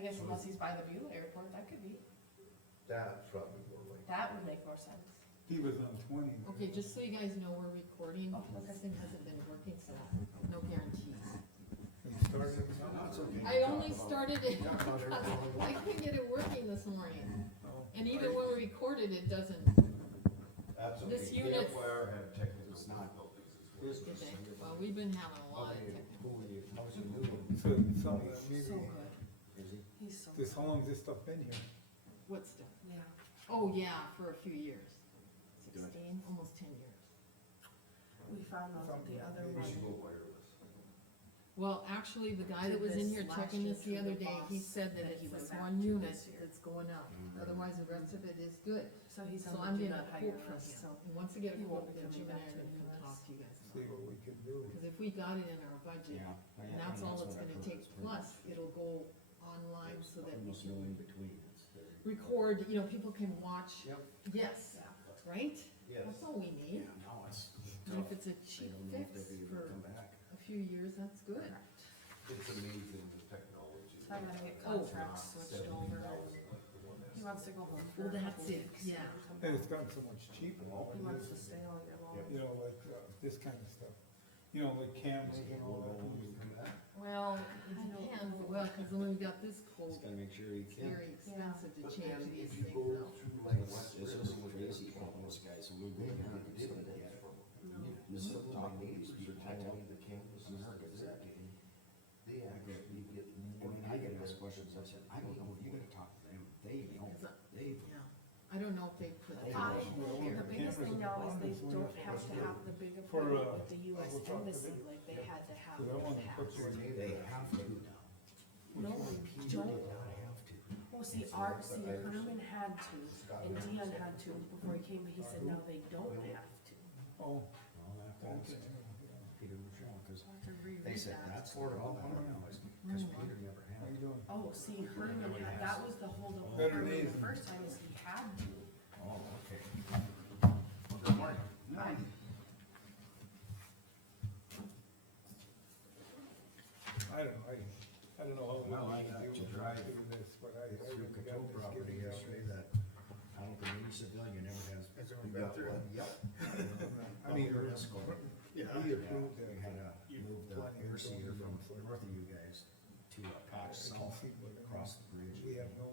I guess unless he's by the Beulah airport, that could be, That's probably more like. that would make more sense. He was on 20. Okay, just so you guys know, we're recording, Oh, okay. this thing hasn't been working, so no guarantees. He started. I only started it because I couldn't get it working this morning. Oh. And even when we recorded, it doesn't, That's this okay. unit, had technical did they? Well, we've been having a lot of technical. So, some, So maybe, good. He's so this, good. how long has this stuff been here? What stuff? Yeah. Oh, yeah, for a few years. 16, almost 10 years. We found out that the other one, Well, actually, the guy that was in here checking this the other day, he said that it's this one unit that's going up. Otherwise, the rest of it is good. so he's So on I'm the do gonna not hire quote from him. list, so. And once I get a He quote, won't be then coming Jim and I back are to gonna come us. talk to you guys See about it. what we can do. Cause if we got it in our budget, and that's all it's gonna take, plus it'll go online so that we can record, you know, people can watch. Yep. Yes, Yeah. right? Yes. That's all we need. And if it's a cheap fix for a few years, that's good. It's amazing the technology. So I gotta get Oh. contracts switched over, and he wants to go home for Well, a that's couple it, weeks. yeah. and come And back. it's gotten so much cheaper. He wants to stay all year long. You know, like, this kind of stuff. You know, like cameras and all that. Well, it depends, well, cause then we got this cold, Gotta make sure you it's can. very expensive to But change then these if you things go out. through like It's West just River, crazy calling this guy, so we they really have have to different get yet. This is Some of my talking to neighbors these are people, I telling tell me the campuses America, that they're getting, they I go, actually get and more. when I get asked questions, I said, I don't know, you gotta talk to them, they know, Is that- they. Yeah, I don't know if they put that I, here. the biggest thing now is they don't have to have the big appointment with the US we'll talk to embassy them. like they had to have. Cause I in wanna the put past. your name. They have to now. No, they Peter don't. did not have to. Well, see, Herman had to, and Dion had to before he came, but he said now they don't have to. Oh, I'll have to ask okay. Peter Michelle, cause I'll have to reread they said that. that's for all that now, is cause Peter never How had. you doing? Oh, see, Herman had, that was the holdup with Better Herman days. the first time is he had to. Oh, okay. Good morning. I don't know how Well, well I I got can to do drive this, but I through really got Coteau this property given yesterday out. that I don't think any civilian ever has. Has ever You been got through. one? Yep. I mean, Up in Esco. he approved that. We had to move the Plenty air of seeder from zoning. north of you guys to patch I can south see what it across the bridge. We have no.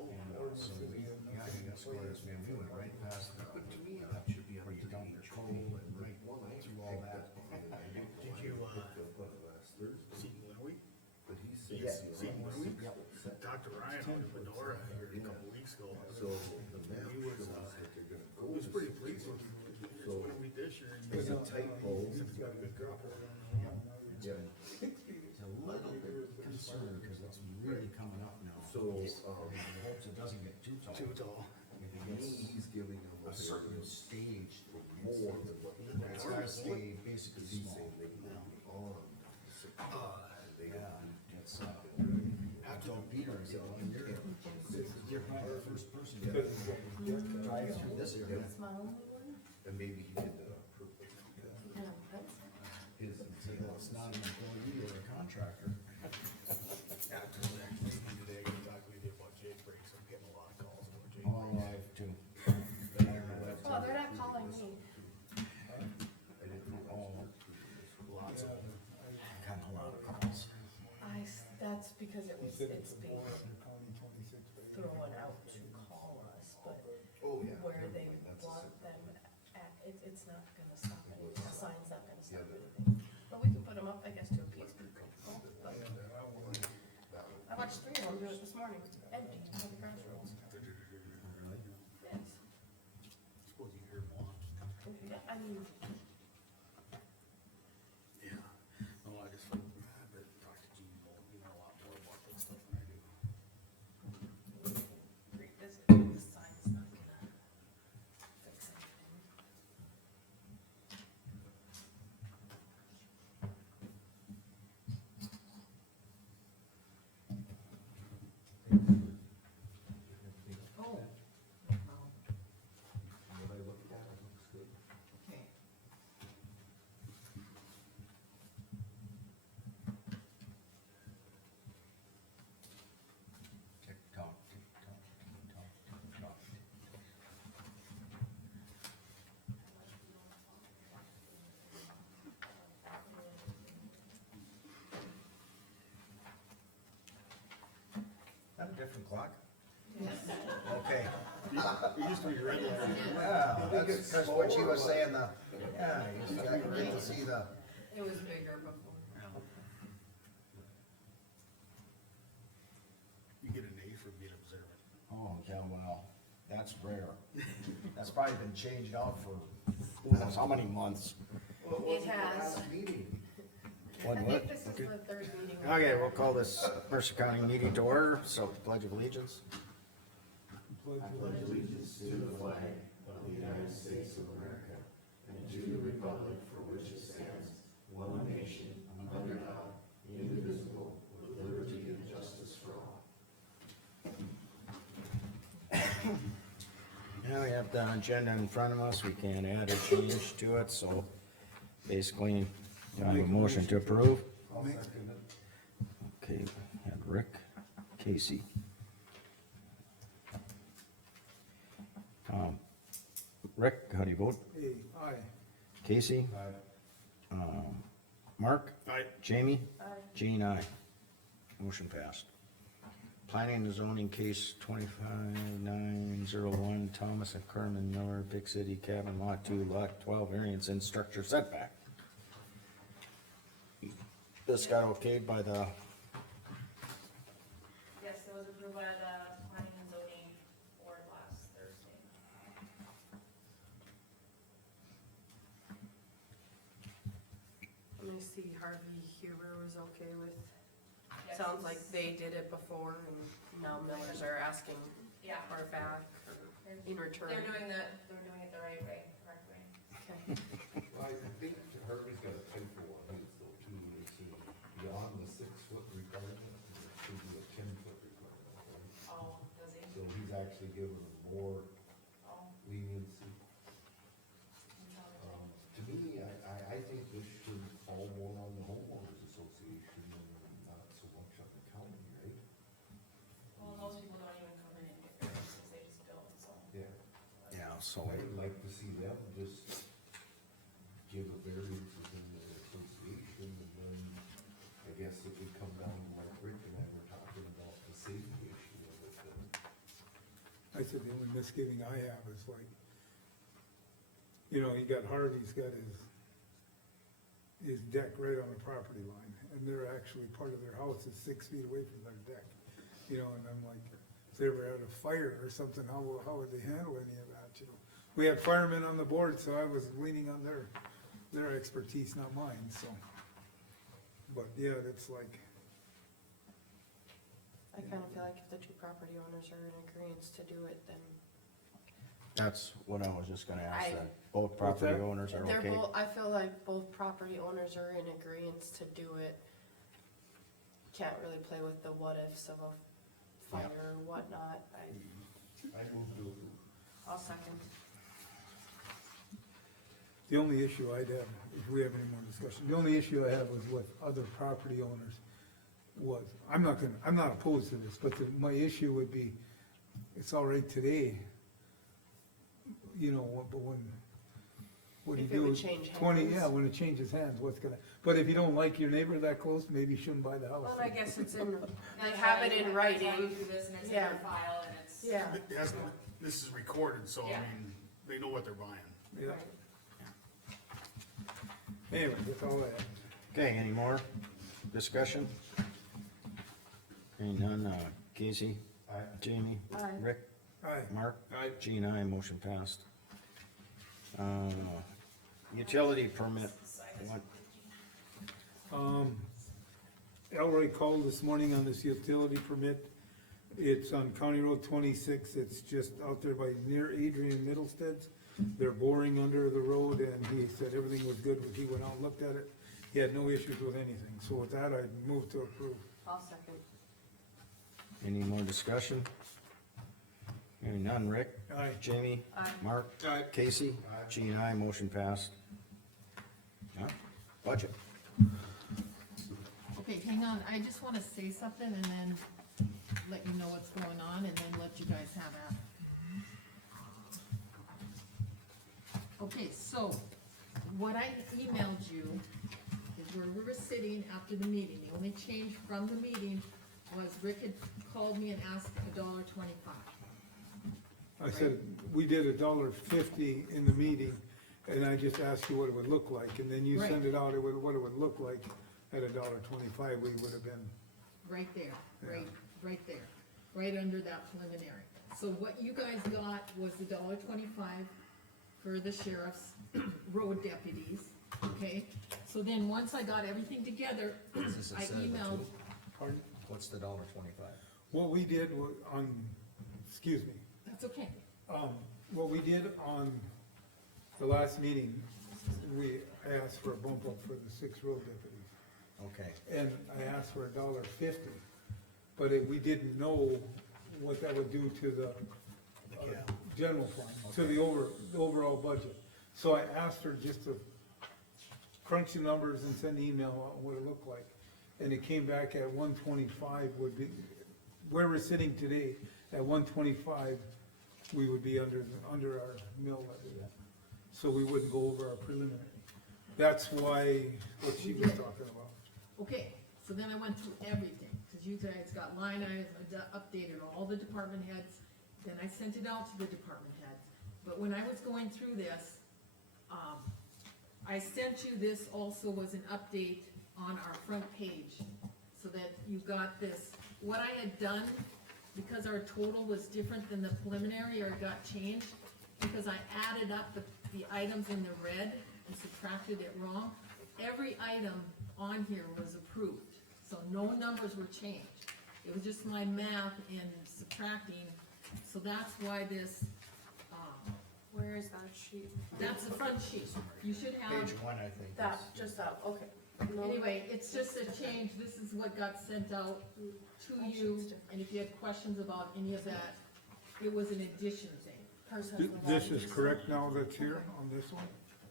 And so we, yeah, you got squares, man, we went right past the, But to me, that should be where you dump your coal and right through all that. Did you, last Thursday, see Louis? but he said. Yes. See Louis? Yep. Talked to Ryan out of Medora here a couple weeks ago. So the map He was, shows that they're gonna go. He was this pretty way. pleased with it's gonna be this year. and he It's a said, tight hole. he said it's got a good crop. Yeah, It's a little bit concerned, cause it's really coming up now. so, Hopes it doesn't get too tall. Too tall. If it me, gets he's giving them a certain stage, more than what. it's gotta stay basically He's small. saying they can be on. They Yeah, it's, don't beat her, I said, well, you're not the first person to drive through this area. That's my only one. and maybe he did approve it. Yeah, that's- His, You know, it's not an employee or a contractor. After that, maybe today, I can talk with you about Jake breaks. I'm getting a lot of calls about Jake All breaks. alive too. Well, they're not calling me. I didn't know. Oh, Lots of them. got a lot of calls. That's because it's being County 26. thrown out to call us, but Oh, yeah. where they That's a want simple- them at, it's not gonna stop anything, the sign's not gonna stop Yeah, but- anything. But we can put them up, I guess, to appease people. But That one. I watched 3 of them do it this morning, empty, at the crossroads. Yes. Suppose you hear more. Yeah, I mean, Yeah. No, I just, I better talk to Gene, you know a lot more about that stuff than I do. revisit, the sign's not gonna fix anything. Oh, no problem. What I looked at, it looks good. Okay. That a different clock? Yes. Okay, It used to be red light. yeah, that's, cause what she was saying, yeah, you used to get to see the, It was bigger before. You get an A for being observant. oh, yeah, well, that's rare. That's probably been changed out for who knows how many months. It has. What, I what? think this is Okay. the third meeting. Okay, we'll call this Mercer County meeting to order, so pledge of allegiance. Now we have the agenda in front of us, we can't add or change to it, so basically, do I have a motion to approve? I'll second it. Okay, and Rick, Casey. Rick, how do you vote? Hey, aye. Casey? Aye. Mark? Aye. Jamie? Aye. Jean, aye. Motion passed. Planning and zoning case 25901, Thomas and Carmen Miller, Big City Cabin, Lot 2, Lot 12, variance in structure setback. This got okayed by the, Yes, it was approved by the planning and zoning board last Thursday. Let me see, Harvey Huber was okay with, Yes, sounds like it's- they did it before and now Millers are asking Yeah, for it back or in return. they're doing it the right way, correct way. Okay. Well, I think Harvey's got a typo on his though too, it's beyond the 6-foot requirement, it should be a 10-foot requirement, right? Oh, does he? So he's actually given them more Oh, leniency. I'm telling you. To me, I think this should fall more on the homeowners association and not so much on the county, right? Well, most people don't even come in and get variances, they just build, so. Yeah. yeah, so, I would like to see them just give a variance within the association, and then I guess it would come down to like Rick and I were talking about the safety issue of it, and I said the only misgiving I have is like, you know, you got Harvey's got his deck right on the property line, and they're actually, part of their house is 6 feet away from their deck. You know, and I'm like, if they ever had a fire or something, how would they handle any of that, you know? We had firemen on the board, so I was leaning on their expertise, not mine, so. But yeah, it's like, I kinda feel like if the two property owners are in agreement to do it, then that's what I was just gonna ask, I- that both property that? owners are they're okay? both, I feel like both property owners are in agreement to do it. Can't really play with the what ifs of a fire or whatnot, I moved to approve. I'll second. the only issue I'd have, if we have any more discussion, the only issue I have was with other property owners was, I'm not opposed to this, but my issue would be, it's all right today, you know, but when do you If it do? would change 20, hands. yeah, when it changes hands, what's gonna, but if you don't like your neighbor that close, maybe you shouldn't buy the house. Well, I guess it's in, they That's have why it you- in That's why you writing, do this and it's in Yeah. your file and it's. yeah. It has, this is recorded, so I Yeah. mean, they know what they're buying. Yeah. Anyway, that's all I have. Okay, any more discussion? Hearing none, Casey, Aye. Jamie, Aye. Rick, Aye. Mark? Aye. Jean, aye, motion passed. Utility permit, what, Elroy called this morning on this utility permit. It's on County Road 26, it's just out there by near Adrian Middlestead's. They're boring under the road, and he said everything was good, but he went out and looked at it. He had no issues with anything, so with that, I move to approve. I'll second. any more discussion? Hearing none, Rick, Aye. Jamie, Aye. Mark, Aye. Casey, Jean, aye, motion passed. Yeah, budget. Okay, hang on, I just wanna say something and then let you know what's going on and then let you guys have at it. Okay, so, what I emailed you is where we were sitting after the meeting, the only change from the meeting was Rick had called me and asked $1.25. I said, we did $1.50 in the meeting, and I just asked you what it would look like, and then you Right. send it out, what it would look like at $1.25, we would have been, Right there, right there, right under that preliminary. So what you guys got was the $1.25 for the sheriff's road deputies, okay? So then, once I got everything together, Is this a I set of the emailed, two? pardon? What's the $1.25? What we did was on, excuse me, that's okay, what we did on the last meeting, we asked for a bump up for the 6 road deputies. Okay, And I asked for $1.50, but we didn't know what that would do to the Yeah. general fund, to the overall budget. So I asked her just to crunch the numbers and send an email on what it looked like. And it came back at 125 would be, where we're sitting today, at 125, we would be under our mill levy. So we wouldn't go over our preliminary. That's why, what she was talking about. okay, so then I went through everything, cause you guys got line items, I updated all the department heads, then I sent it out to the department heads. But when I was going through this, I sent you, this also was an update on our front page, so that you got this. What I had done, because our total was different than the preliminary, or it got changed, because I added up the items in the red and subtracted it wrong, every item on here was approved, so no numbers were changed. It was just my math in subtracting, so that's why this, Where is that sheet? that's the front sheet. You should have, page 1, I think. That, is- just that, okay. No, anyway, it's just a change, this is what got sent out to you, and if you had questions about any of that, it was an addition thing. hers has the This is values. correct now that's here on this one?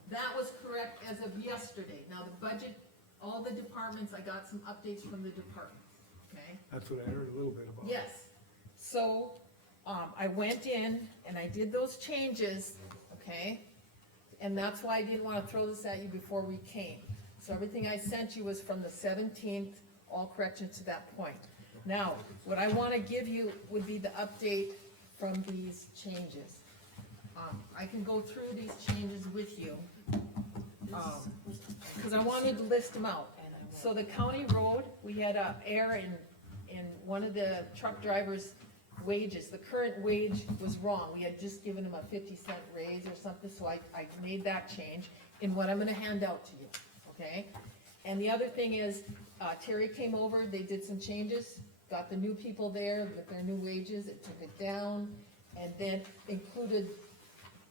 That was correct as of yesterday. Now, the budget, all the departments, I got some updates from the departments, okay? That's what I heard a little bit about. Yes, so, I went in and I did those changes, okay? And that's why I didn't wanna throw this at you before we came. So everything I sent you was from the 17th, all corrections to that point. Now, what I wanna give you would be the update from these changes. I can go through these changes with you, cause I wanted to list them out. So the county road, we had a error in one of the truck drivers' wages. The current wage was wrong. We had just given him a 50-cent raise or something, so I made that change in what I'm gonna hand out to you, okay? And the other thing is, Terry came over, they did some changes, got the new people there with their new wages, it took it down, and then included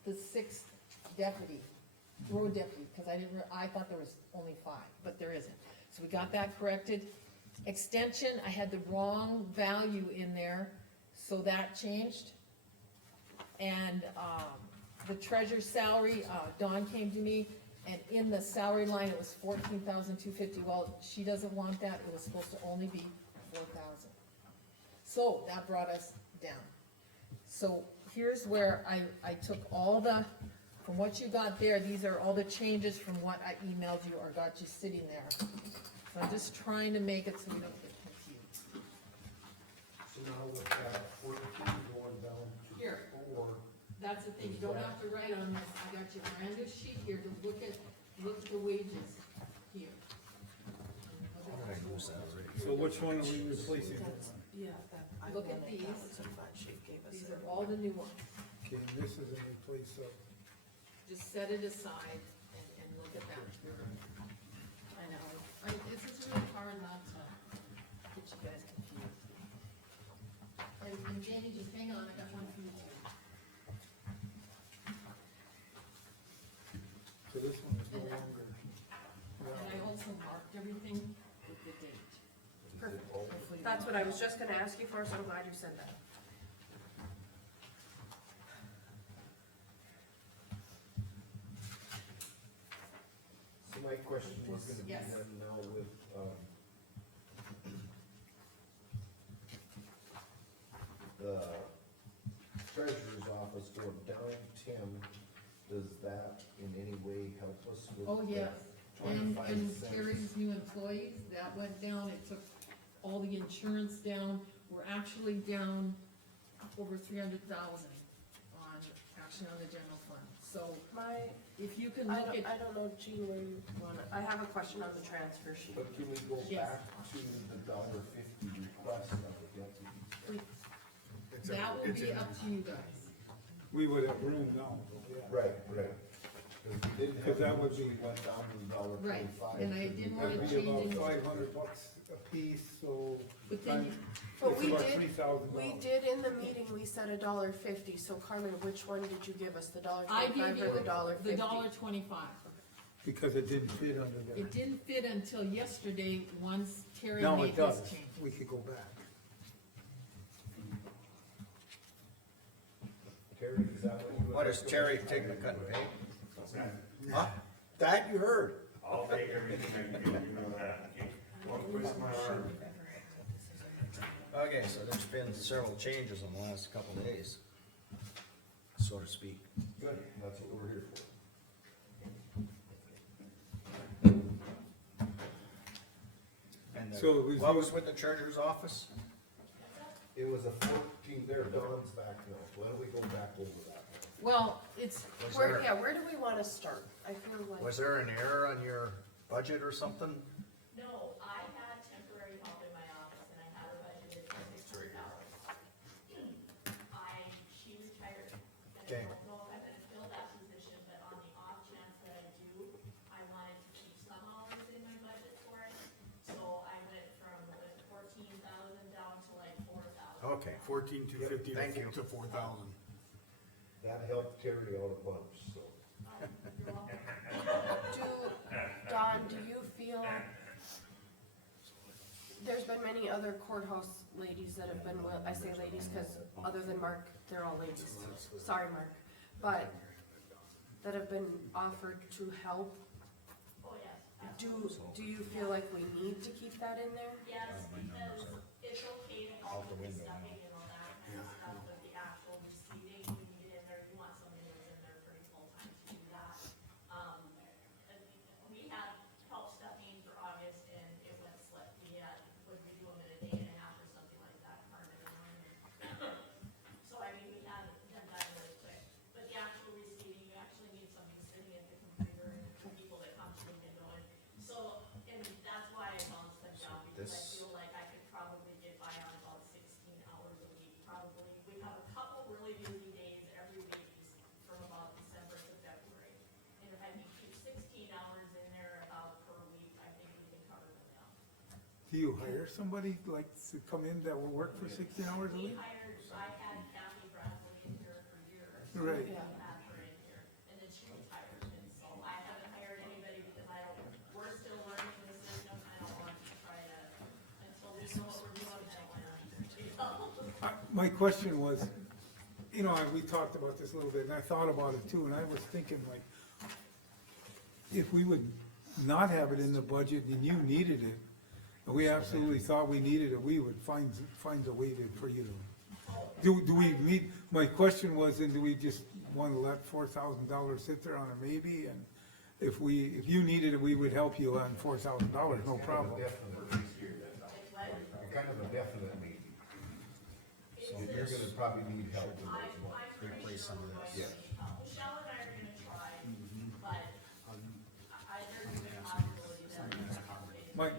the 6th deputy, road deputy, cause I thought there was only 5, but there isn't. So we got that corrected. Extension, I had the wrong value in there, so that changed. And, the treasurer's salary, Dawn came to me, and in the salary line, it was $14,250. Well, she doesn't want that, it was supposed to only be $4,000. So that brought us down. So here's where I took all the, from what you got there, these are all the changes from what I emailed you or got you sitting there. So I'm just trying to make it so we don't get confused. So now with that 14 going down to Here. 4, That's the thing, you don't have to write on this, I got your brand new sheet here to look at the wages here. How did I lose that already? So which one are we replacing? Yeah, that, I Look at wanted that, these. that's what that sheet gave us. These are all the new ones. Okay, and this is in place of, Just set it aside and look at that. I know, this is really hard not to get you guys confused. And Jamie, just hang on, I got one for you too. so this one is no longer. And I also marked everything with the date. Perfect. Hopefully That's what I was just gonna ask you for, so I'm glad you said that. So my question was gonna be Yes. then now with, the treasurer's office going down 10, does that in any way help us with? Oh, the yes, and 25 cents? Terry's new employees, that went down, it took all the insurance down, we're actually down over 300,000 on, actually on the general fund. So if you can look at, I don't know, Gene, where you wanna, I have a question on the transfer sheet. But can we go Yes. back to the $1.50 request of the deputies? It's that will it's be in up to you guys. We would have room now, yeah. Right. Cause we didn't Cause that would be- went down to $1.25. Right, and I didn't wanna That'd change be about anything. $500 a piece, so. But then you- But it's we about did- $3,000. We did in the meeting, we said $1.50, so Carmen, which one did you give us, the I gave $1.25 you or the $1.50? the $1.25. Because it didn't fit under there. It didn't fit until yesterday, once Terry Now made it this does, change. we could go back. Terry, is that what you? What is Terry taking a cut and pay? Huh? That you heard. I'll take everything I can get, you know that. Don't twist my arm. Okay, so there's been several changes in the last couple of days, so to speak. Good, that's what we're here for. And So it was- what was with the treasurer's office? It was a 14, there, Don's back now, why don't we go back over that? Well, it's, Where do we wanna start? I feel like. Was there an error on your budget or something? No, I had temporary help in my office and I had her budgeted for $600. She retired. And Okay. I don't know if I'm gonna fill that position, but on the off chance that I do, I wanted to keep some hours in my budget for it. So I went from 14,000 down to like 4,000. Okay, 14,250 Thank you. to 4,000. That helped Terry out a bunch, so. You're welcome. Don, do you feel, there's been many other courthouse ladies that have been, I say ladies, cause other than Mark, they're all ladies, sorry, Mark, but that have been offered to help. Oh, yes. Do you feel like we need to keep that in there? Yes, because it's okay to help with the stuffing and all that kind of stuff, but the actual receiving, when you get in there, you want somebody who's in there pretty full time to do that. And we had help stuffing for August and it went slip. Would we do them in a day and a half or something like that, Carmen? So I mean, we had them done really quick, but the actual receiving, you actually need somebody sitting at the computer and people that come to and going. So, and that's why I bounced them down, because I This- feel like I could probably get by on about 16 hours a week, probably. We have a couple really busy days every week from about December to February. And if I can keep 16 hours in there about per week, I think we can cover them down. Do you hire somebody like to come in that will work for 16 hours a We week? hired, I had Kathy Bradley in here for years. Right. We had her in here, and then she retired, and so I haven't hired anybody because we're still learning the system, I don't want to try to, until we know what we're doing, I don't wanna, My question was, you know, we talked about this a little bit, and I thought about it too, and I was thinking like, if we would not have it in the budget and you needed it, and we absolutely thought we needed it, we would find a way for you to. Do we need, my question was, and do we just wanna let $4,000 sit there on a maybe, and if you needed it, we would help you on $4,000, no problem. Kind of a definite need. So you're gonna probably need help with those ones. Replace some of this. Yes. Michelle and I are gonna try, but there's a good possibility that. My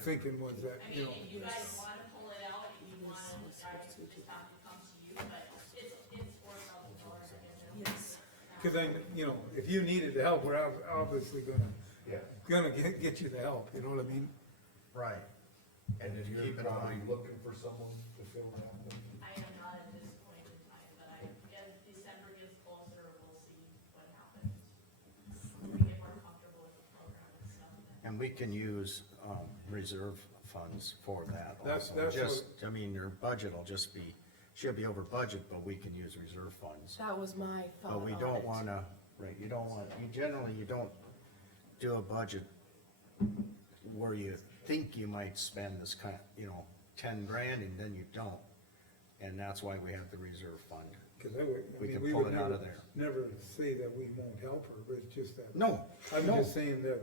thinking was that, I you mean, know, if you guys wanna pull it out, if you wanna, guys, just have to come to you, but it's $4,000 again. Yes. cause you know, if you needed the help, we're obviously Yeah, gonna get you the help, you know what I mean? Right. and then Keep you're in probably mind- looking for someone to fill that one. I am not at this point in time, but as December gets closer, we'll see what happens. We get more comfortable with the program and stuff. And we can use, reserve funds for that That's- also. that's Just, I mean, your budget will just be, she'll be over budget, but we can use reserve funds. That was my thought But we on don't it. wanna, right, you don't want, you generally, you don't do a budget where you think you might spend this kind, 10 grand and then you don't. And that's why we have the reserve fund. Cause We can we pull would it out never, of there. never say that we won't help her, but it's just that. No, I'm no. just saying that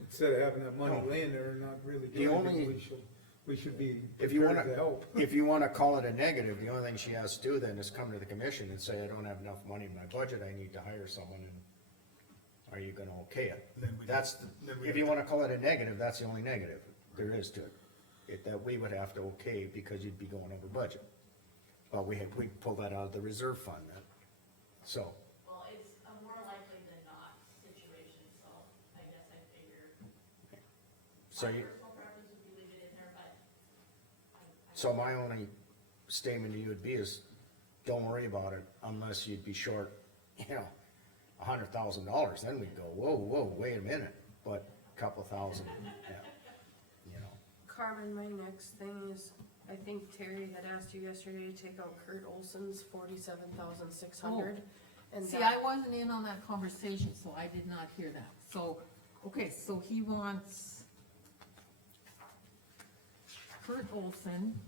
instead of having that money No. laying there and not really The doing only- anything, we should be If you prepared wanna, to help. if you wanna call it a negative, the only thing she has to do then is come to the commission and say, I don't have enough money in my budget, I need to hire someone, and are you gonna okay it? Then we- That's, then we if you wanna call it a negative, that's the only negative there is to it. That we would have to okay, because you'd be going over budget. But we pull that out of the reserve fund then, so. Well, it's a more likely than not situation, so I guess I figured. So My you, personal preference would be leave it in there, but. so my only statement to you would be is, don't worry about it unless you'd be short, $100,000, then we'd go, whoa, wait a minute, but a couple thousand, yeah, Carmen, my next thing is, I think Terry had asked you yesterday to take out Kurt Olson's 47,600. And See, that- I wasn't in on that conversation, so I did not hear that. So, okay, so he wants Kurt Olson,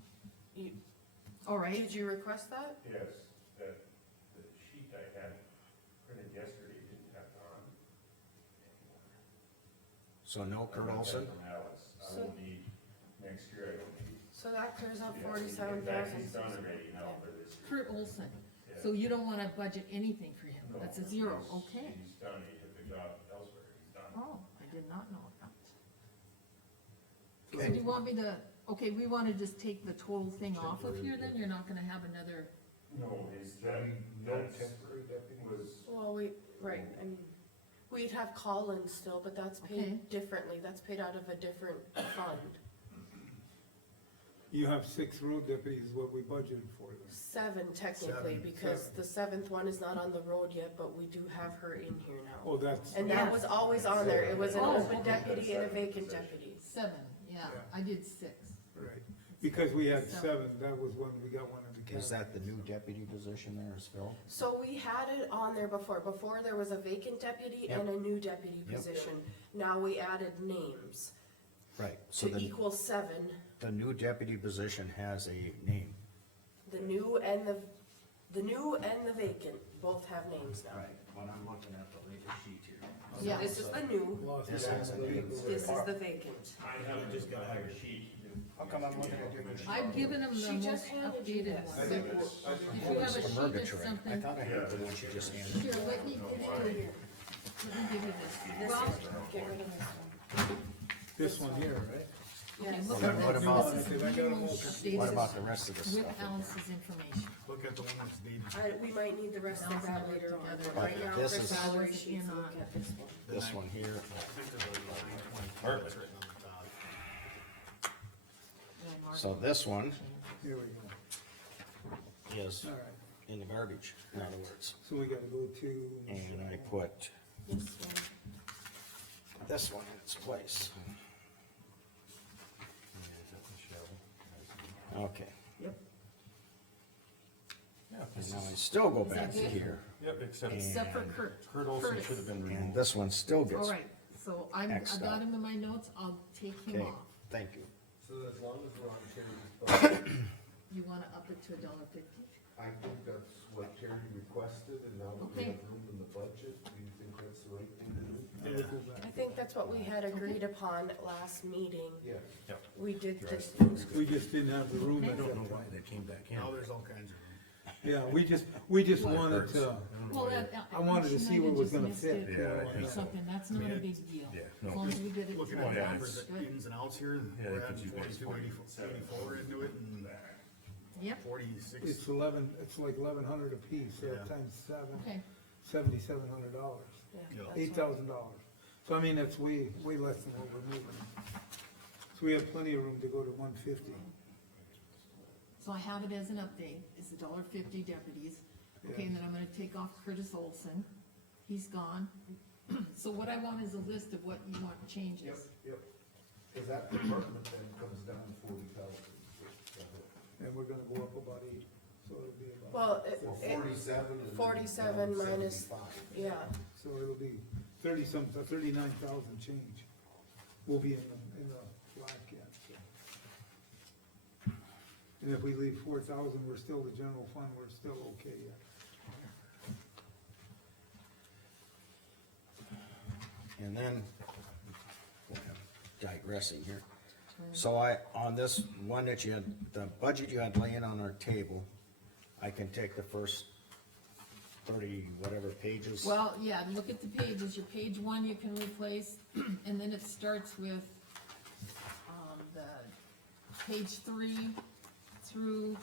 You- all right, Did you request that? Yes, that, the sheet I had printed yesterday didn't have on. so no Kurt Olson? From Alex, I won't need, next year I don't need. So that clears up Yeah, 47,000. He's done already now for this year. Kurt Olson. So you don't wanna budget anything for him, that's a zero, okay. He's done, he took the job elsewhere, he's done. Oh, I did not know that. So Okay. do you want me to, okay, we wanna just take the total thing off of here then, you're not gonna have another, No, his, I mean, no that's, temporary deputy? was, Well, right, I mean, we'd have Collins still, but that's Okay. paid differently, that's paid out of a different fund. You have 6 road deputies, is what we budgeted for them. 7 technically, Seven. because the 7th one is not on the road yet, but we do have her in here now. Oh, that's, And that was always on there, it was an Oh, open okay. deputy and a vacant deputy. 7, yeah, I did 6. right, because we had Seven. 7, that was when we got one in the county. Is that the new deputy position there is filled? So we had it on there before there was a vacant deputy and a new deputy Yep. position. Now we added names Right, so to equal 7, the new deputy position has a name. the new and the vacant both have names now. When I'm looking at the latest sheet here. Yeah. This is the new, Lost This a has couple a name. people this there. is the vacant. I haven't just got a sheet. How come I'm looking at different sheets? I've given him the She most just handed you updated this. one. I think it's, If you have a sheet or Purgatory. I something, thought I had the one she just handed. here, let me give you this. This Rob, is, get rid of this one. This one here, right? okay, Yes. look Then at what this. about- This is Because I got the them all most confused. What updated about the rest of the with stuff? Alice's information. Look at the one that's dated. We might need the rest of that later on, but right now, This for is- salary sheets, look at this one. This one here, I think there's a line 24 that's written on the top. Yeah, Mark. so this one Here we go, is all right, in the garbage, in other words. so we gotta go to. And I put This one. this one in its place. Okay, Yep, and now I still go back to good? here, Yep, except except for Kurt. Kurt Olson Curtis. should have been and removed. this one still gets, All right, so I Xed got out. him in my notes, I'll take him okay, off. thank you. So as long as we're on Terry's budget, You wanna up it to $1.50? I think that's what Terry requested, and now that we Okay. have room in the budget, do you think that's the right thing to do? Then we go back. I think that's what we had agreed upon last meeting. Yes. We did this. We just didn't have the room at that know why time. they came back in. Now there's all kinds of room. Yeah, we just wanted to, Well, I wanted to see what was gonna fit. Yeah, Or something, that's not a big deal. Yeah, As no. long as we get it. Looking done, at the that's numbers, the good. ins and outs here, Yeah, we're they adding could use 84 into it and Yep, 46. It's like 1,100 apiece, so Yeah. times 7, okay, $7,700, Yeah, Yeah. that's right. $8,000. So I mean, that's way less than what we're moving. So we have plenty of room to go to 150. so I have it as an update, it's $1.50 deputies, okay, and then I'm gonna take off Curtis Olson, he's gone. So what I want is a list of what you want changes. Yep, cause that department then comes down 40,000. And we're gonna go up about 8, so it'll be about, Well, Well, it, 47 and. 47 down minus- 75. yeah, so it'll be 39,000 change. We'll be in the black yet, so. And if we leave 4,000, we're still the general fund, we're still okay yet. And then, digressing here, So on this one that you had, the budget you had laying on our table, I can take the first 30, whatever pages. Well, yeah, look at the pages, your page one you can replace, and then it starts with, the page 3 through,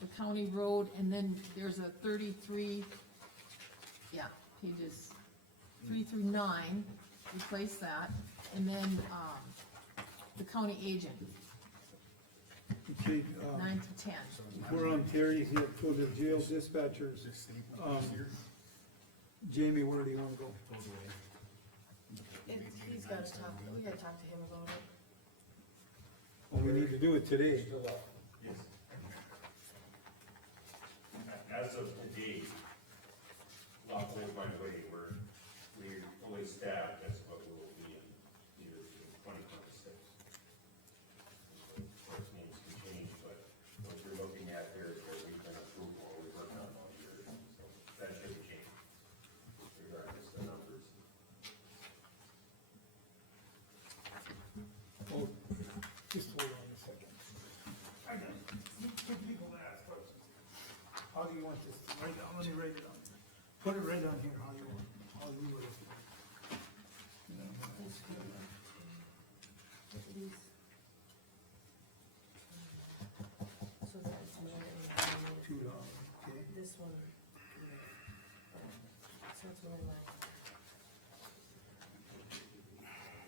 the county road, and then there's a 33, yeah, pages 3 through 9, replace that, and then, the county agent, Okay, 9 to 10. we're on Terry's yet for the jail dispatchers. Jamie, where do you wanna go? He's gotta talk, we gotta talk to him about it. Well, we need to do it today. Yes. As of today, lot goes my way, we're fully staffed, that's what we'll be in year 2026. Of course, names can change, but what you're looking at here is what we've been approved for, we've worked on all year, so that shouldn't change regardless of the numbers. Oh, just hold on a second. I got two people to ask questions. How do you want this? Write down, let me write it down. Put it right down here, how you want, how you would. So that's more $2, okay? this one. So it's more like.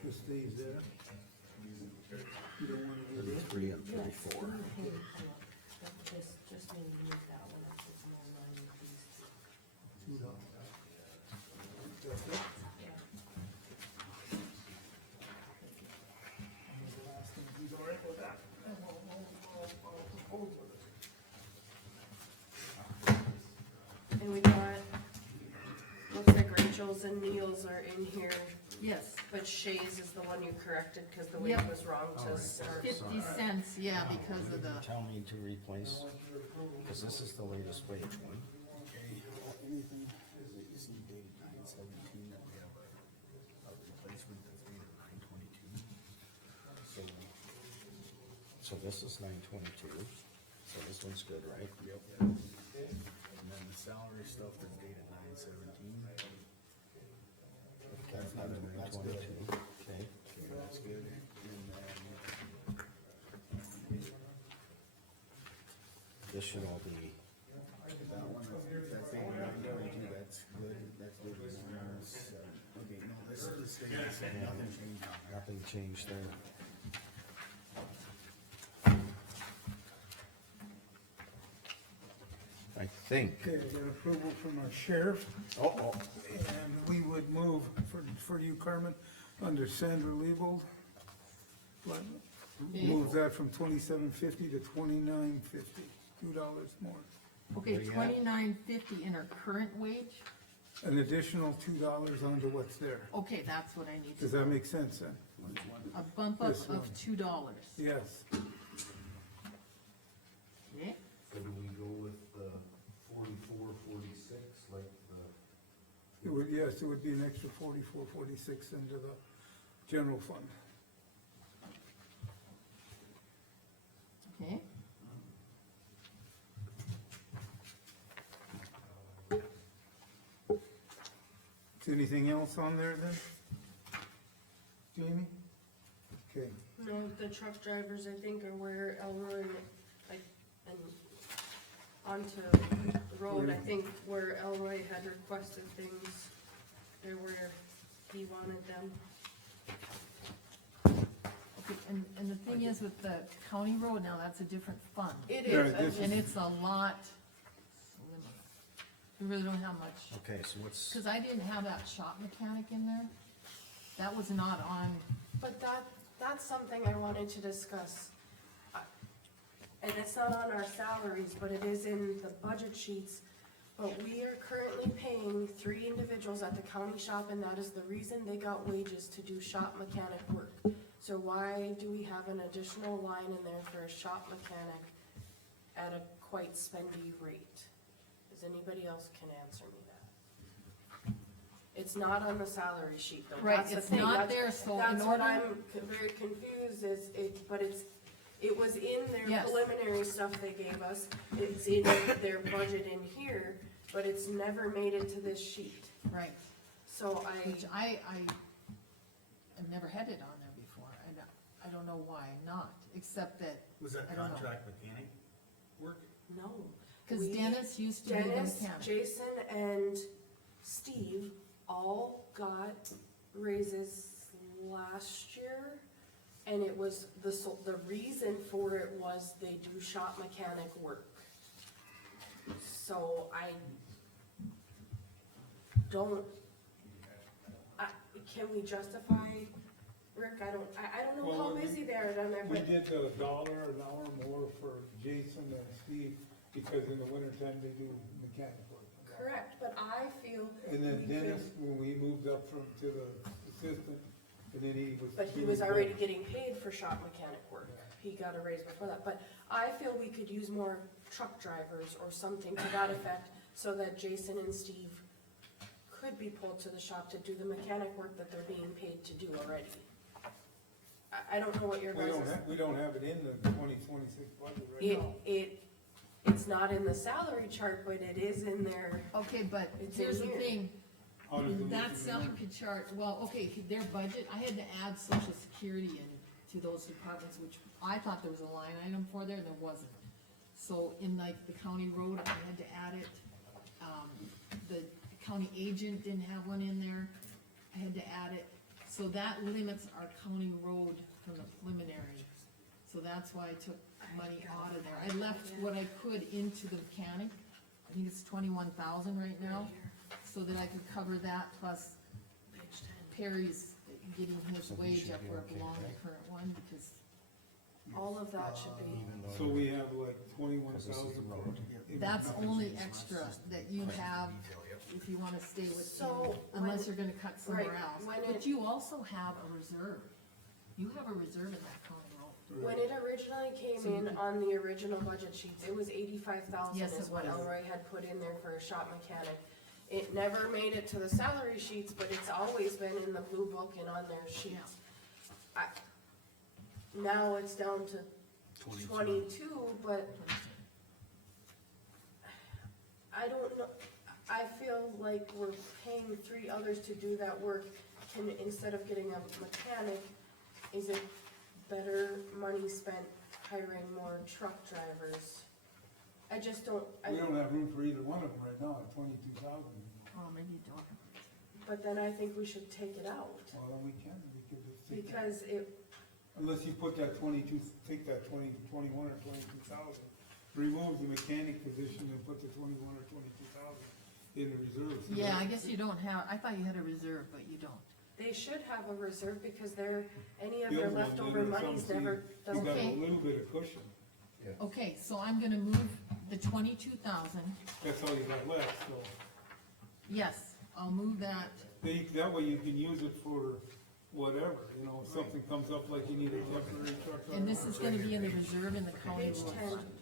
This stays there. You don't wanna do this? 33 and 34. Just maybe move that one up, it's more line with these two. $2. That's it? Yeah. And the last thing, he's all right with that? And I'll propose with it. And we got, looks like Rachel's and Neil's are in here, Yes, but Shay's is the one you corrected, cause the weight Yep. was wrong to start. 50 cents, yeah, because of the, Tell me to replace, cause this is the latest wage one. So this is 9/22, so this one's good, right? Yep. And then the salary stuff is dated 9/17. Okay, another 9/22, okay. Okay, that's good. And then This should all be, that one, that's dated 9/22, that's good, that's good. Okay, no, this is the same, nothing changed on there. nothing changed there. I think, Okay, I got approval from our sheriff, oh, and we would move for you, Carmen, under Sandra Liebold. Move that from $27.50 to $29.50, $2 more. okay, What do you have? $29.50 in our current wage? An additional $2 onto what's there. Okay, that's what I need to Does that make sense then? a bump up This one. of $2. Yes. Okay, So do we go with the 44, 46, like the? It would, yes, it would be an extra 44, 46 into the general fund. okay. Is anything else on there then? Jamie? Okay, No, the truck drivers, I think, are where Elroy, like, and onto the road, I think where Elroy had requested things, they're where he wanted them. Okay, and the thing is with the county road now, that's a different fund. It Yeah, is, this And it's a lot, we really don't have much, okay, so what's, cause I didn't have that shop mechanic in there. That was not on, but that's something I wanted to discuss. And it's not on our salaries, but it is in the budget sheets. But we are currently paying 3 individuals at the county shop, and that is the reason they got wages to do shop mechanic work. So why do we have an additional line in there for a shop mechanic at a quite spendy rate? Does anybody else can answer me that? It's not on the salary sheet though. Right, That's the it's thing. not That's- there, so in That's what order, I'm very confused is, but it was in their Yes. preliminary stuff they gave us. It's in their budget in here, but it's never made it to this sheet. right, So which I've never had it on there before, I don't know why not, except that, Was that I don't know. contract mechanic work? no. cause We- Dennis used to be the Dennis, mechanic. Jason, and Steve all got raises last year. And it was, the reason for it was they do shop mechanic work. So I don't, can we justify, Rick, I don't know how Well, we- busy they are down there, We but, did $1 an hour more for Jason and Steve, because in the wintertime they do mechanic work. correct, but I feel. And then we could- Dennis, when we moved up to the assistant, and then he was. But he was already getting paid for shop mechanic work. He got a raise before that, but I feel we could use more truck drivers or something to that effect, so that Jason and Steve could be pulled to the shop to do the mechanic work that they're being paid to do already. I don't know what your guys' We don't have it in the 2026 budget right It, now. it's not in the salary chart, but it is in there. Okay, but It's here's in the here. thing, How does the that mission salary work? chart, well, okay, their budget, I had to add social security in to those departments, which I thought there was a line item for there, and there wasn't. So in like the county road, I had to add it, the county agent didn't have one in there, I had to add it. So that limits our county road from the preliminary, so that's why I took money out of there. I left what I could into the mechanic, I think it's 21,000 right now, so that I could cover that plus Page 10. Perry's getting his So we wage should up be where it okay, belonged, the right? current one, because, All of that should be. Even though. So we have like Because this is 21,000 road. that's only extra that you have if you wanna stay with, So, unless when- you're gonna cut somewhere right, else. when But it- you also have a reserve, you have a reserve in that county road. When it originally came in on the original budget sheets, it was 85,000 Yes, is it what was. Elroy had put in there for a shop mechanic. It never made it to the salary sheets, but it's always been in the blue book and on their sheets. Now it's down to 22, but I don't know, I feel like we're paying 3 others to do that work. Instead of getting a mechanic, is it better money spent hiring more truck drivers? I just don't, We don't have room for either one of them right now at 22,000. Oh, maybe you don't. but then I think we should take it out, Well, then we can, we could just take that. because it, Unless you put that 22, take that 21 or 22,000, remove the mechanic position and put the 21 or 22,000 in the reserve. So Yeah, I that- guess you don't have, I thought you had a reserve, but you don't. they should have a reserve, because any of The their other one, leftover then, monies some never, You doesn't. got a Okay. little bit of cushion, Okay, so I'm gonna move the 22,000, that's all you got left, so. yes, I'll move that, That way you can use it for whatever, you know, if something comes up like you need a temporary truck. and this is gonna be in the reserve in the county Page road 10. fund.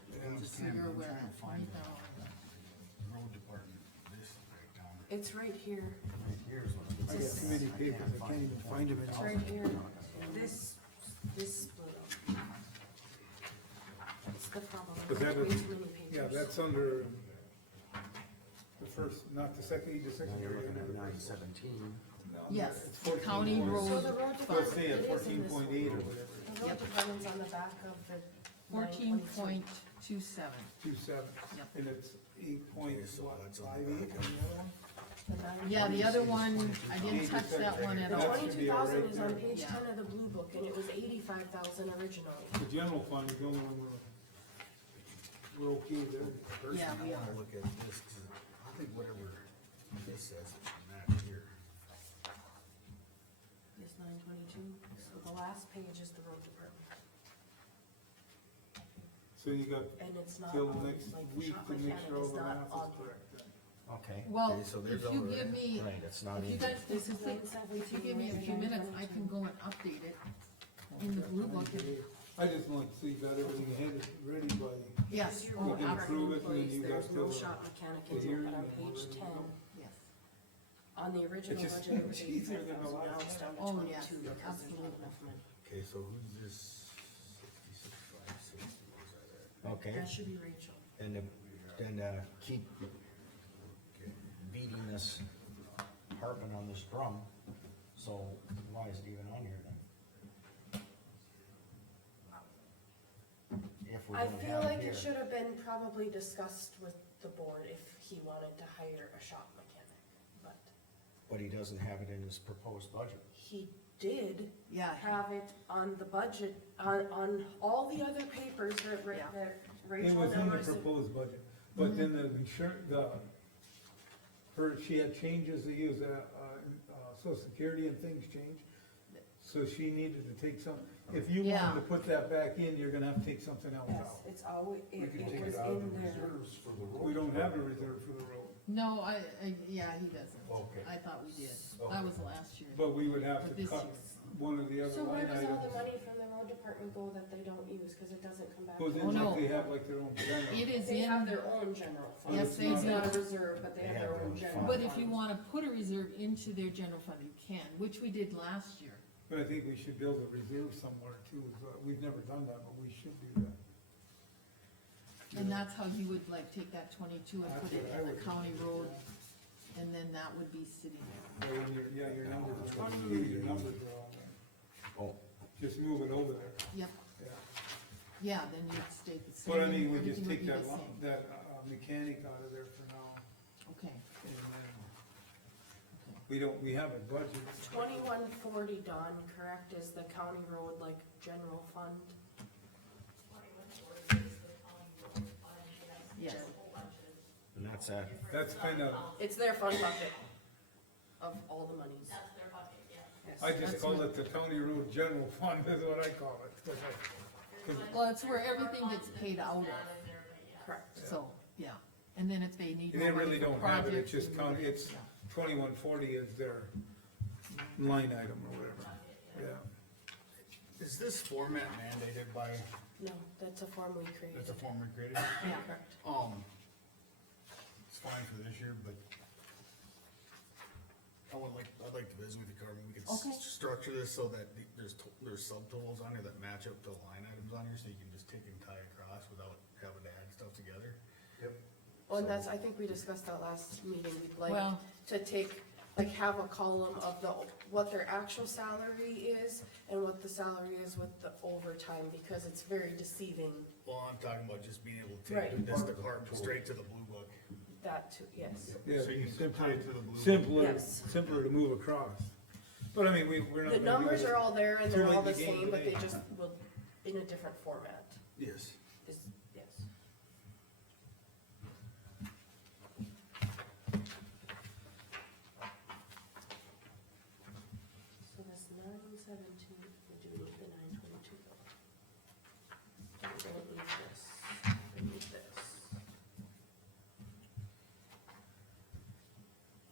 Just so you're aware, 20,000. Road department, this breakdown. It's right here, Here's what I got too many papers, I can't even find them it's in. right here, this split up. It's the problem, But that way is- too many papers. Yeah, that's under the first, not the second, the Now second. you're looking at 917. Yes, It's the county 14. So road, the road So department, say at it is in this 14.8 or one. whatever, The road Yep. department's on the back of the. 14.27, 2.7, Yep. and it's 8.58 so that's on on the the back. other one? yeah, the other one, I didn't touch that one at The That all. should be 22,000 alright is on there. page Yeah. 10 of the blue book, and it was 85,000 originally. The general fund is the only one we're okay there. Personally, Yeah, we I wanna are. look at this, 'cause I think whatever this says, it should match here. It's 922, so the last page is the road department, So you got and it's not till on, next like, the week shop to make mechanic sure all is the not math on is here. correct then. Okay. Well, Okay, so if there's you all give right. me, Right, it's not if you even. guys, This is if you give me a few minutes, I can go and update it in the blue book and, I just want to see you got everything ahead, ready by, yes, Your oh, road We can department approve it, and then employees, you there's got no the- shop mechanic the in here, but hearing on and page whatever, 10, you know. yes. On the original It's just budget, it was easier than the 85,000, now last it's down to Oh, 22 yes, because there's not absolutely. enough money. Okay, so who's this 66, 560, where's that at? Okay, That should be Rachel. and then, keep beating this, harping on this drum, so why is it even on here then? If we I don't feel have like here. it should have been probably discussed with the board if he wanted to hire a shop mechanic, but But he doesn't have it in his proposed budget. he did Yeah, have it on the budget, on all the other papers that Yeah. It Rachel was in the noticed. proposed budget, but then the insurance, she had changes, to use, social security and things changed. So she needed to take some, if you Yeah. wanted to put that back in, you're gonna have to take something else Yes, out. it's always, We it can take was it out of in the there. reserves for the road. We don't have a reserve for the road, no, yeah, he doesn't. Okay. I thought we did. Okay. That was last year. but we would have But to this cut year. one of the other So where line does all the items. money from the road department go that they don't use, cause it doesn't come back? Goes to in Oh, them? no. like they have like their own general. It is They have in, their own general fund. Yes, they It's do. not a reserve, but they They have have their their own own general fund. fund. but if you wanna put a reserve into their general fund, you can, which we did last year. But I think we should build a reserve somewhere too, we've never done that, but we should do that. And that's how you would like take that 22 and put it That's what I in the would county do. road, and then that would be sitting there. Yeah, when your numbers are, your numbers are all there. Oh, Just move it over there, Yep, yeah. yeah, then you'd stay the same. But I mean, we just everything would take be that, the same. mechanic out of there for now, Okay, and then, okay. we have a budget. 2140, Don, correct, is the county road, like, general fund? 2140 is the county road fund, and Yes. that's the whole budget. and that's that. That's kind of, It's their fund bucket of all the monies. That's their bucket, yeah. Yes. I just That's call what- it the county road general fund, is what I call it. 'Cause Well, it's where everything gets paid out of, Not in there, but yeah. Correct. so, yeah, and then if they need They more money really for don't have it, projects, it's just then we county, get- it's yeah. 2140 is their line item or whatever, yeah. Is this format mandated by, No, that's a form we created. that's a form we created? Yeah, Correct. It's fine for this year, but I'd like to visit with you, Carmen, we could Okay. structure this so that there's subtotals on here that match up to the line items on here, so you can just tick and tie across without having to add stuff together. Yep. Well, and that's, I think we discussed that last meeting, we'd like Well- to take, like, have a column of what their actual salary is and what the salary is with the overtime, because it's very deceiving, Well, I'm talking about just being able to Right. take this department straight to the blue book. that too, yes. Yeah, So you it'd be can tie it to the blue. Yes. simpler to move across. But I mean, we're not. The gonna do numbers this- are all there and Too they're late all the in the game same, but they today. just will, in a different format, Yes. is, yes. So this 917, we do need the 922 though. We don't need this, we need this.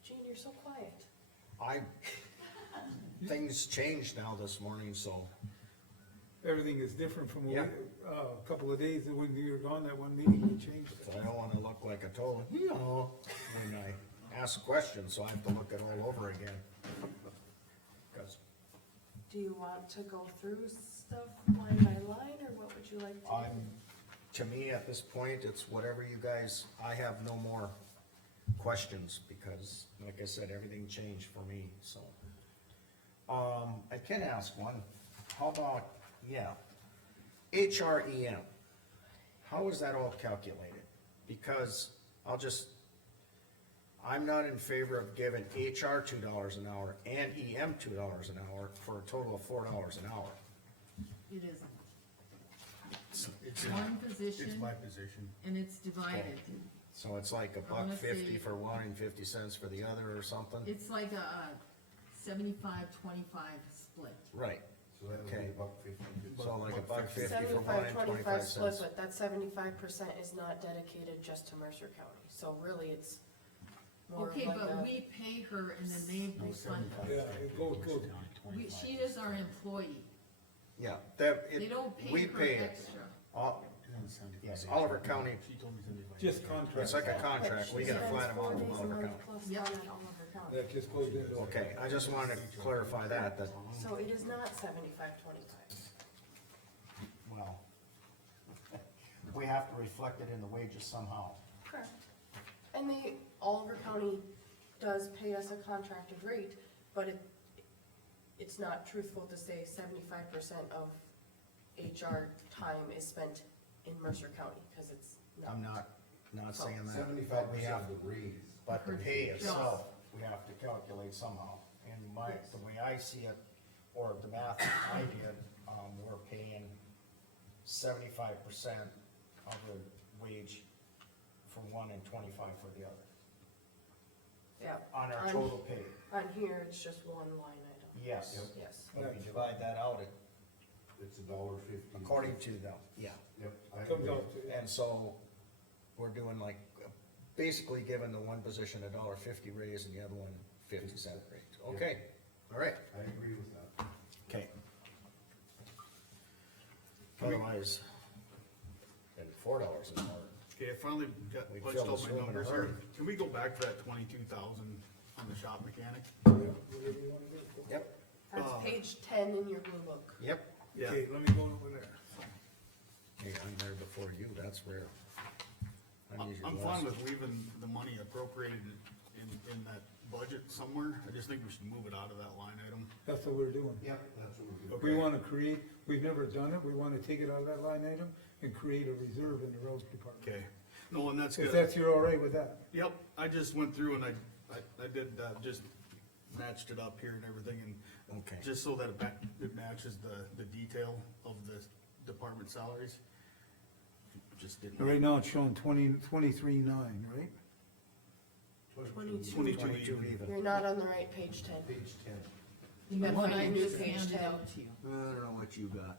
Gene, you're so quiet. Things changed now this morning, so, Everything is different from Yeah. a couple of days, when you were gone, that one meeting, we changed it. so I don't wanna look like a total, when I ask questions, so I have to look it all over again. 'Cause Do you want to go through stuff line by line, or what would you like to do? to me, at this point, it's whatever you guys, I have no more questions, because, like I said, everything changed for me, so. I can ask one, how about, HREM, how is that all calculated? Because I'm not in favor of giving HR $2 an hour and EM $2 an hour for a total of $4 an hour. It isn't. It's One It's position, my position. and it's divided. So it's like wanna $1.50 say- for one and 50 cents for the other or something? It's like a 75-25 split. Right, So that would be Okay. $1.50. so like $1.50 for 75, one and 25 split, cents. but that 75% is not dedicated just to Mercer County, so really it's more of Okay, like but a, we pay her and then they refund us. Yeah, it goes, She is our employee. Yeah, that, They don't pay we her pay it. extra. Yes, Oliver County, She told me 75. just contract. it's like a but contract, we she's get a on flat 4 amount from days a Oliver month County. plus Yep. one at Oliver County. That just goes into. Okay, I just wanted to clarify that, So it is not 75-25. well, we have to reflect it in the wages somehow. Correct. And Oliver County does pay us a contracted rate, but it's not truthful to say 75% of HR time is spent in Mercer County, cause it's not. I'm not saying that. 75% but we have- of the raise. But the pay itself, we have to calculate somehow. And the way I see it, or the math I did, we're paying 75% of the wage for one and 25 for the other, Yeah. on our total pay. On here, it's just one line item. Yes, Yep. Yes. but we divide that out It's $1.50. according to them, yeah. Yep. I Comes agree. out to, And so, we're doing like, basically giving the one position $1.50 raise and the other one 50-cent raise. Okay, all right, I agree with that. okay. Otherwise, and $4 is more. Okay, I finally got We punched filled out this my room in a numbers hurry. here. Can we go back to that 22,000 on the shop mechanic? whatever you wanna do. Yep, That's page 10 in your blue book. yep. Yeah. Okay, let me go over there. Hey, I'm there before you, that's rare. I'm usually I'm last. fine with leaving the money appropriated in that budget somewhere. I just think we should move it out of that line item. That's what we're doing. Yep, that's what we're doing. We Okay. wanna create, we've never done it, we wanna take it out of that line item and create a reserve in the roads department. Okay, no, and that's If good. that's, you're all right with that? Yep, I just went through and I did, just matched it up here and everything and Okay. just so that it matches the detail of the department salaries. Just didn't. Right now, it's showing 23.9, right? 22. 22 even. You're not on the right page 10. Page 10. You gotta One find I a new just page handed 10. out to you. I don't know what you got.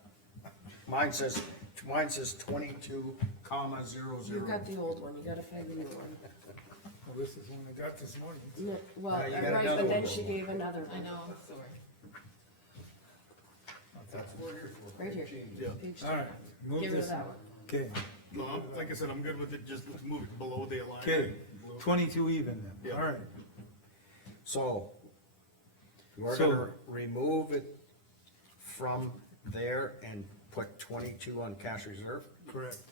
Mine says 22, comma, 00. You've got the old one, you gotta find the new one. Well, this is one I got this morning. No, well, Yeah, you got right, another but then one. she gave another one. I know, sorry. That's what we're here for. Right here. Change. Yeah. Page All 10. right, move Get rid of this. that one. Okay, No, like I said, I'm good with it, just move it below the line. okay, 22 even then, Yeah. all right. So, we're So- gonna remove it from there and put 22 on cash reserve? Correct.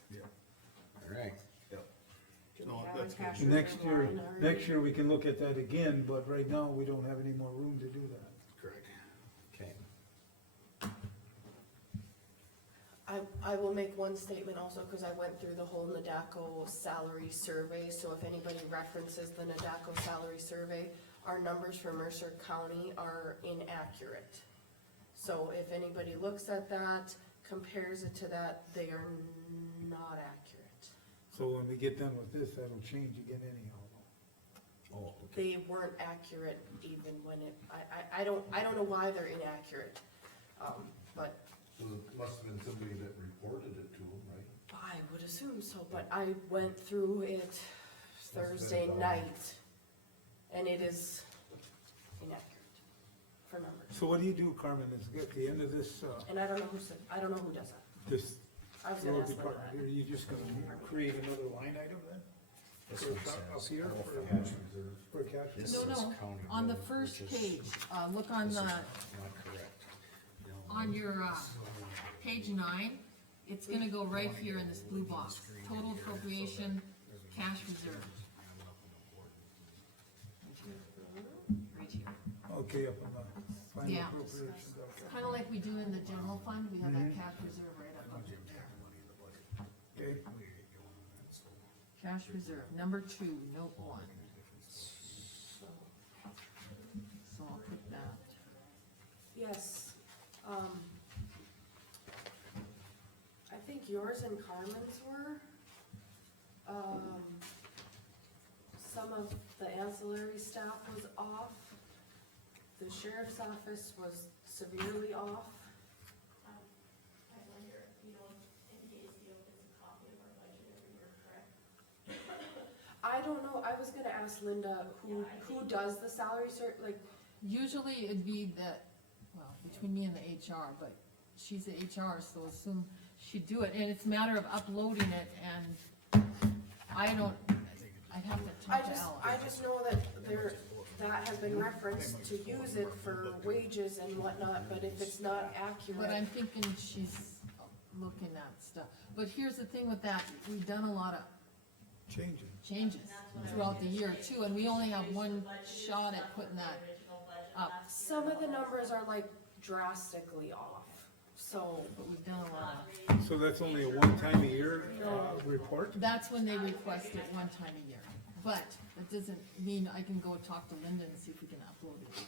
Alright, Yep. Do we No, have a that's good. cash Next reserve year, line already? next year we can look at that again, but right now, we don't have any more room to do that. Correct. okay. I will make one statement also, cause I went through the whole Nadako salary survey, so if anybody references the Nadako salary survey, our numbers for Mercer County are inaccurate. So if anybody looks at that, compares it to that, they are not accurate. So when we get done with this, that'll change again anyhow. Oh, okay. They weren't accurate even when I don't know why they're inaccurate. But So it must have been somebody that reported it to them, right? I would assume so, but I went through it Thursday night, and it is inaccurate for numbers. So what do you do, Carmen, is at the end of this, And I don't know who does that. this I was gonna road ask Linda department, that. are you just gonna create another line item then? This For one up says, here oh, for- for Cash reserve. For cash? This No, is no, county on the road, first which is- page, look on This is the, not correct. on your, page 9, it's gonna go right here in this blue box, total appropriation, cash reserve. Right here. Okay, up on the final Yeah. appropriations, okay. Kinda like we do in the general fund, we have that Mhm. cash reserve right up under there. Okay, Cash reserve, number 2, note 1, So, so I'll put that. yes, I think yours and Carmen's were. Some of the ancillary staff was off. The sheriff's office was severely off. I wonder, you know, in case you have a copy of our budget every year, correct? I don't know, I was gonna ask Linda, who does the salary like, Usually it'd be that, well, between me and the HR, but she's the HR, so assume she'd do it, and it's a matter of uploading it, and I'd have to talk to Ella. I just know that that has been referenced to use it for wages and whatnot, but if it's not But I'm accurate, thinking she's looking at stuff. But here's the thing with that, we've done a lot of Changing. changes throughout the year too, and we only have one shot at putting that up. some of the numbers are like drastically off, so. But we've done a lot. So that's only a one-time-a-year, report? That's when they request it one time a year. But that doesn't mean I can go talk to Linda and see if we can upload it again.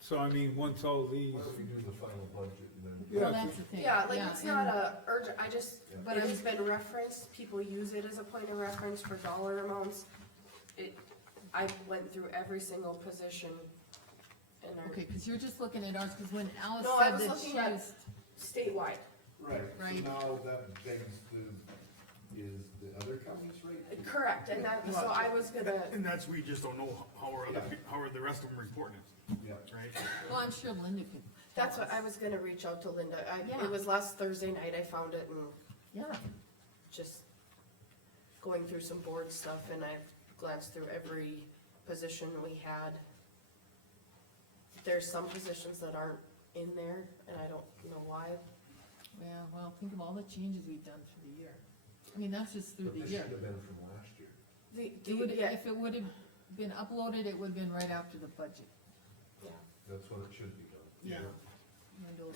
So I mean, once all these, Why don't we do the final budget and then? Yeah, Well, that's the thing. Yeah, like it's not and- a urgent, I just, But it's been referenced, people use it as a point of reference for dollar amounts. I went through every single position and our Okay, cause you're just looking at ours, cause when Alice No, I said was that she looking at- was, statewide, Right, Right. so now that begs is the other counties right? correct, and that, so I was gonna, And that's, we just don't know how are Yeah. how are the rest of them reporting it, Yeah. right? well, I'm sure Linda could. that's tell what I us. was gonna reach out to Linda. Yeah. It was last Thursday night I found it and Yeah, just going through some board stuff and I've glanced through every position we had. There's some positions that aren't in there and I don't know why. yeah, well, think of all the changes we've done through the year. I mean, that's just through But the this year. should have been from last year. It would, Yeah, if it would've been uploaded, it would've been right after the budget. yeah. That's when it should be done. Yeah.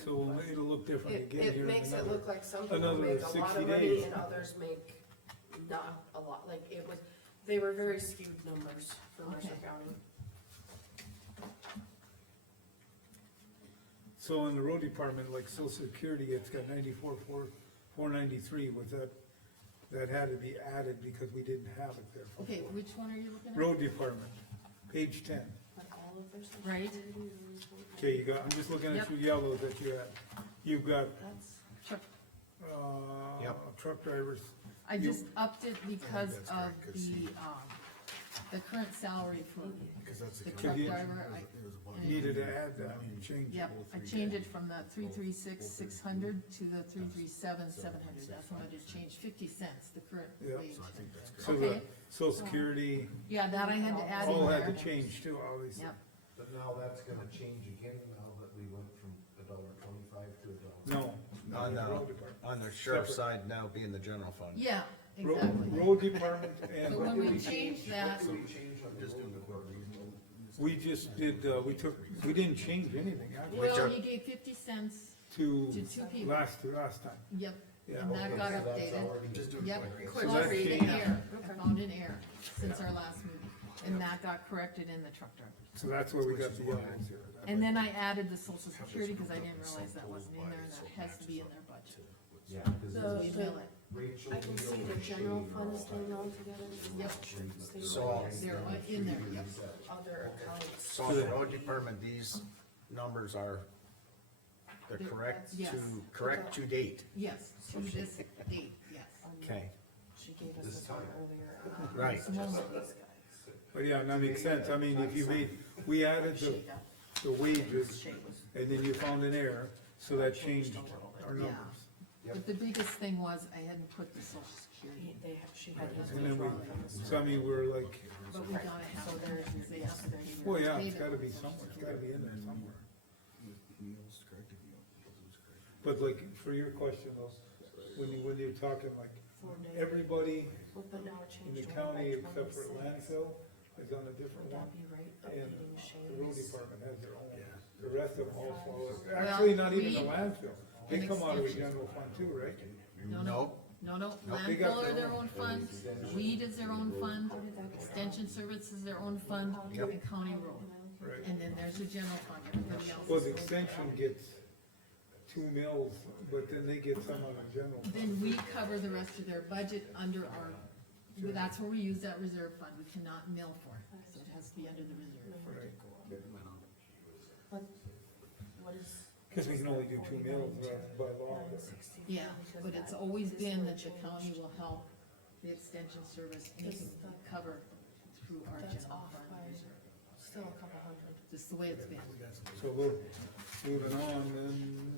so it'll look different again It here in makes it another. look like some people another make a lot 60 of money days. and others make not a lot, like it was, they were very skewed numbers for Mercer Okay. County. So in the road department, like social security, it's got 94,493, was that had to be added because we didn't have it there. before. Okay, which one are you looking at? Road department, page 10. Like all of their social Right. security. Okay, you got, I'm just looking Yep. at your yellows that you had. You've got, That's, Sure. truck drivers, I You- just upped it because That's of correct, 'cause the current salary for, Because that's The the. truck you- driver, I- needed to add that and change it. yep, I changed it from the 336,600 to the 337,700. That's when I just changed 50 cents, the current Yep. wage. So the Okay. social security, Yeah, that I had to add in all had there. to change too, obviously. Yep, But now that's gonna change again now that we went from $1.25 to $1. No. On the the, road department. on the sheriff's Separate. side now being the general fund. yeah, Road, exactly. road department and. So when we changed that, What did we change on the road department? We just did, we didn't change anything actually well, are- you gave 50 cents to to two people. last time. Yep, Yeah. and that Okay, got so that's updated. already- Just do it Yep, quick. so So I that found an changed. error, I Okay. found an error since our last meeting, and that got corrected in the truck driver. So that's where we got the yellows here. And then I added the social security, cause I didn't realize that wasn't in there, and that has to be in their budget. Yeah, 'cause The- So you bill it, Rachel. I can see the general fund is staying all together. Yep. State So- they're in there, yep. Other accounts. So on the road department, these numbers are, they're They're- correct yes. correct to date, Yes, to this date, yes. okay, She gave us This this one time. earlier. right. But yeah, that makes sense. I mean, if you made, we added the wages and then you found an error, so that changed our Yeah. numbers. But the biggest thing was I hadn't put the social security, She had his And then we, wrong on this. so I mean, we're like, but we gotta have it there, cause they have to. well, yeah, it's gotta be somewhere, it's gotta be in there somewhere. Meals corrected, corrected. But like, for your question though, when you're talking like, 4 days. everybody Well, but now it in the changed. county only by except for 26. landfill is on a different Would one. that be right? And Updating the road Shane's. department has their own, the rest of them all follow, actually, not even the we- landfill, they come out of the general fund too, right? No, They got landfill are their their own. own fund, weed is their own fund, extension service is their own fund, Yep. and county road. Right. And then there's the general fund, everybody else. Well, is the goes extension down. gets 2 mills, but then they get some on the general. fund. Then we cover the rest of their budget under our, that's where we use that reserve fund, we cannot mill for it, so it has to be under the reserve. Right. What is? Cause we can only do 2 mills by law. 960, Yeah, because but it's that- always this been one that the county changed. will help the extension service, anything we cover through our That's general off fund by reserve, still a couple hundred. just the way it's been. So we're moving on then.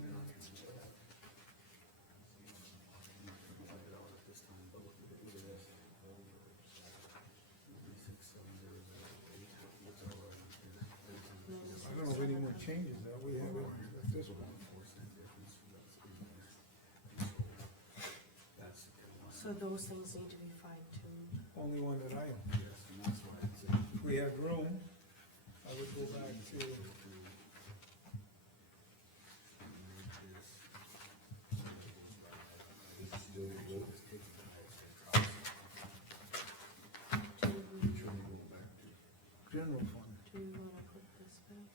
changes that, we have it at this one. That's the good one. So those things need to be fine tuned. Only one that I own. Yes, and that's why it's in. If we had room, I would go back to, It's still good. Do Which one you going back to? general fund. we wanna put this back?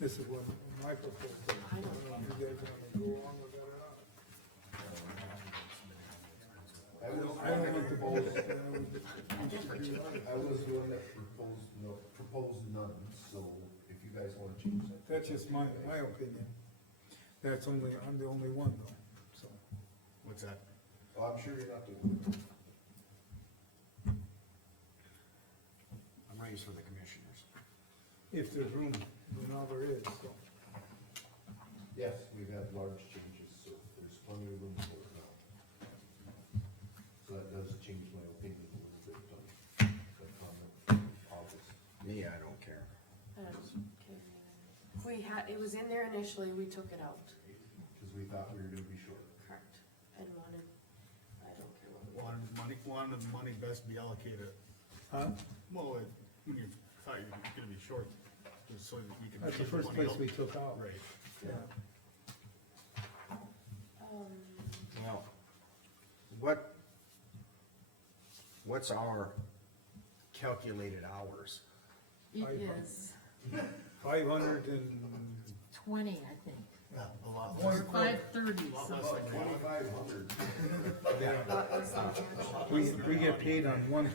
This is what my proposal. I don't know if you guys wanna go along with that or not. I was I don't want to propose, propose. I was the one that proposed, no, proposed none, so if you guys wanna change that. That's just my opinion. That's only, I'm the only one though, so. What's that? Oh, I'm sure you're not the one. I'm raised for the commissioners. If there's room, now there is, so. Yes, we've had large changes, so there's plenty of room for it now. So that does change my opinion a little bit on the comment August. Me, I don't care. I don't care either. We had, it was in there initially, we took it out, Cause we thought we were gonna be short. correct, and wanted, I don't care what. Wanted the money best be allocated. Huh? Well, when you thought you were gonna be short, just so that you can. That's the get first money place out. we took out. Right. Yeah. Now, what's our calculated hours? It I- is 500 and, 20, I think, Yeah, a lot One less. or 5:30, Lot so. less than that. 2,500. yeah, we get paid on one,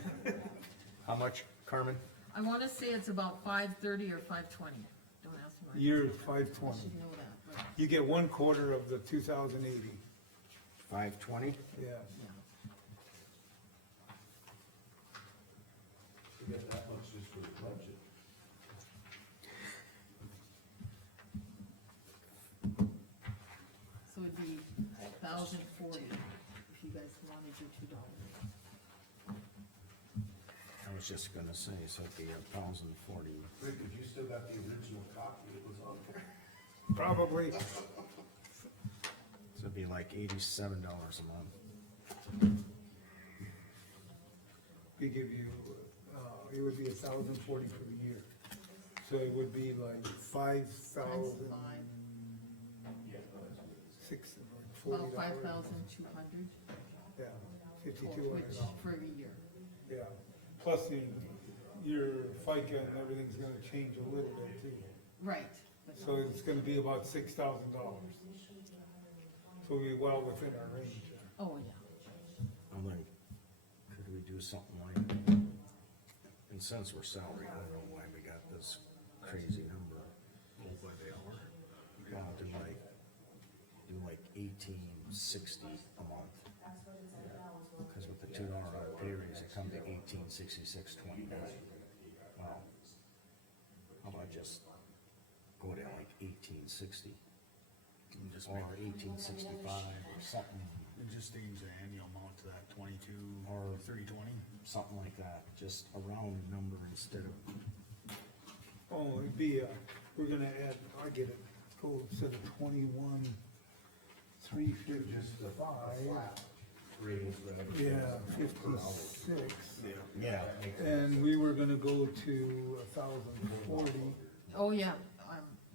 How much, Carmen? I wanna say it's about 5:30 or 5:20, don't ask me. year I 520. should know that, but, You get 1/4 of the 2080, 520? yeah. yeah. We got that much just for the budget. So it'd be 1,040 if you guys wanted your $2. I was just gonna say, so it'd be 1,040. Rick, if you still got the original copy that was on there? Probably, So it'd be like $87 a month. we give you, it would be 1,040 for the year. So it would be like 5,000. Times Six, About $40. 5,200, Yeah, $5,200. which, for a year. Yeah, plus your FICA and everything's gonna change a little bit too. Right. But So it's gonna be about $6,000. So we're well within our range. Oh, yeah. I'm like, could we do something like, and since we're salary, I don't know why we got this crazy number. Go by the hour. Well, do like 1860 a month. Cause with the $2 pay raise, it come to 1866.29. Wow. How about just go to like 1860 And just or make, 1865 or something, and just change the annual amount to that 22 Or- or 320. something like that, just a round number instead of, Oh, it'd be, we're gonna add, I get it, go instead of 21, Just a 355, flat raise rather than. yeah, 56. yeah, And we were gonna go to 1,040, Oh, yeah,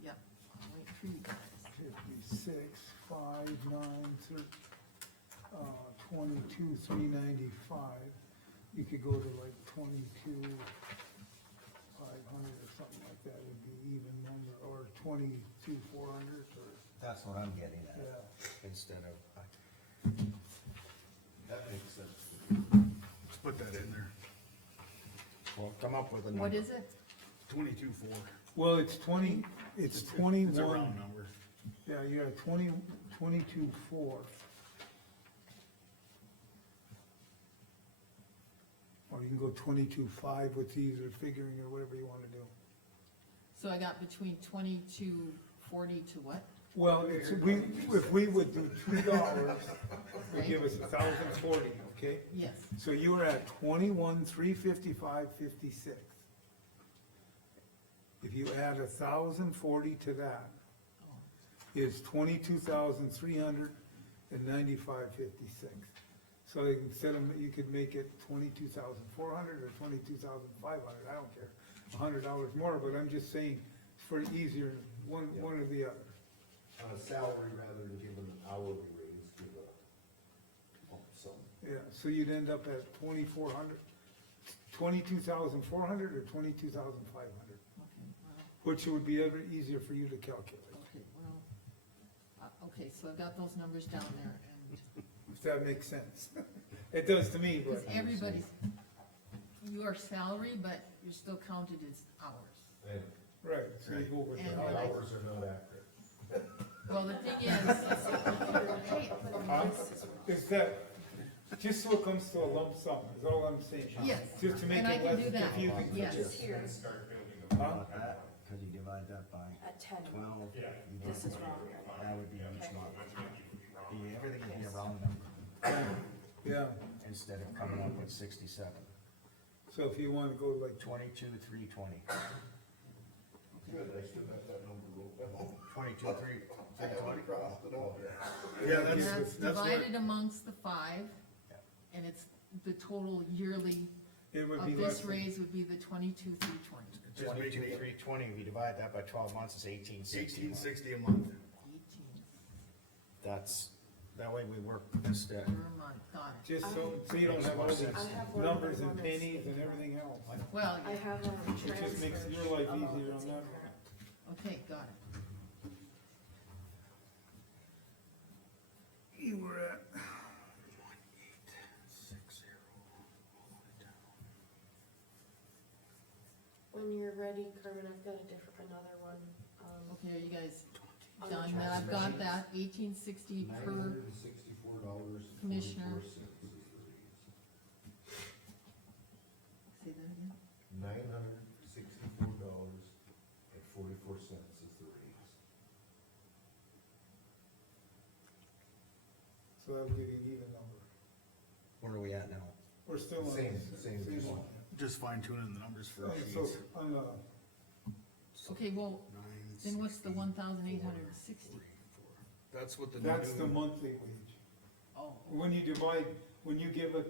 yep, I'll wait for you guys. 56, 5, 9, 22, 395. You could go to like 22, 500 or something like that, would be even number, or 22, 400, or, that's what I'm getting at, yeah. instead of, That makes sense. Let's put that in there. well, come up with a number. What is it? 22.4. Well, it's 20, it's It's a 21, round number. yeah, you got 22.4. Or you can go 22.5 with easier figuring or whatever you wanna do. So I got between 2240 to what? Well, it's, if we would do $2, it'd give us 1,040, okay? Yes, So you were at 21, 355, 56. If you add 1,040 to that, is 22,395.56. So instead of, you could make it 22,400 or 22,500, I don't care, $100 more, but I'm just saying, for easier, one or the other. On a salary rather than giving an hourly raise, give a lump sum. Yeah, so you'd end up at 2,400, 22,400 or 22,500, Okay, well, which would be ever easier for you to calculate, okay, well, okay, so I've got those numbers down there, and, if that makes sense. It does to me, because but, everybody's, your salary, but you're still counted as hours. And right, so you go with And the what hours. hours are not accurate. Well, the thing is, hey, Is that, just so it comes to a lump sum, is all I'm saying. yes, Just to make and I it can less do that, confusing. for yes. you. Here, Start building a Huh? That, cause you divide that by at 10, 12. Yeah. you this is divide- wrong. That would be each Okay. month. Everything would be a round number, Yeah, instead of coming up with 67. so if you wanna go like 22,320. Good, I still got that number wrote down. 22,320. Crossed it out. Yeah, And that's, that's that's what, divided amongst the 5, Yeah. and it's, the total yearly it would be of less this than, raise would be the 22,320. 22,320, if you divide that by 12 months, it's 1860. 1860 a month. 18 That's, that way we work this, per month, got it. just so you don't have all these I have one numbers other and one that's pennies and incorrect. everything else. Well, I have a transfer. It just makes your life amount easier that's on that. incorrect. okay, got it. You were at, When you're ready, Carmen, I've got another one, Okay, are you guys on the done? I've transfer got sheets. that, 1860 Nine per, hundred and sixty-four dollars. Commissioner. is the raise. say that again? $964.44 is the raise. so that'll give you an even number. where are we at now? We're still on. Same one. one. Just fine tuning the numbers for So, sheets. on the, Okay, well, then what's the 1,860? That's what the. that's the new- monthly wage. Oh, When you divide, when you give it,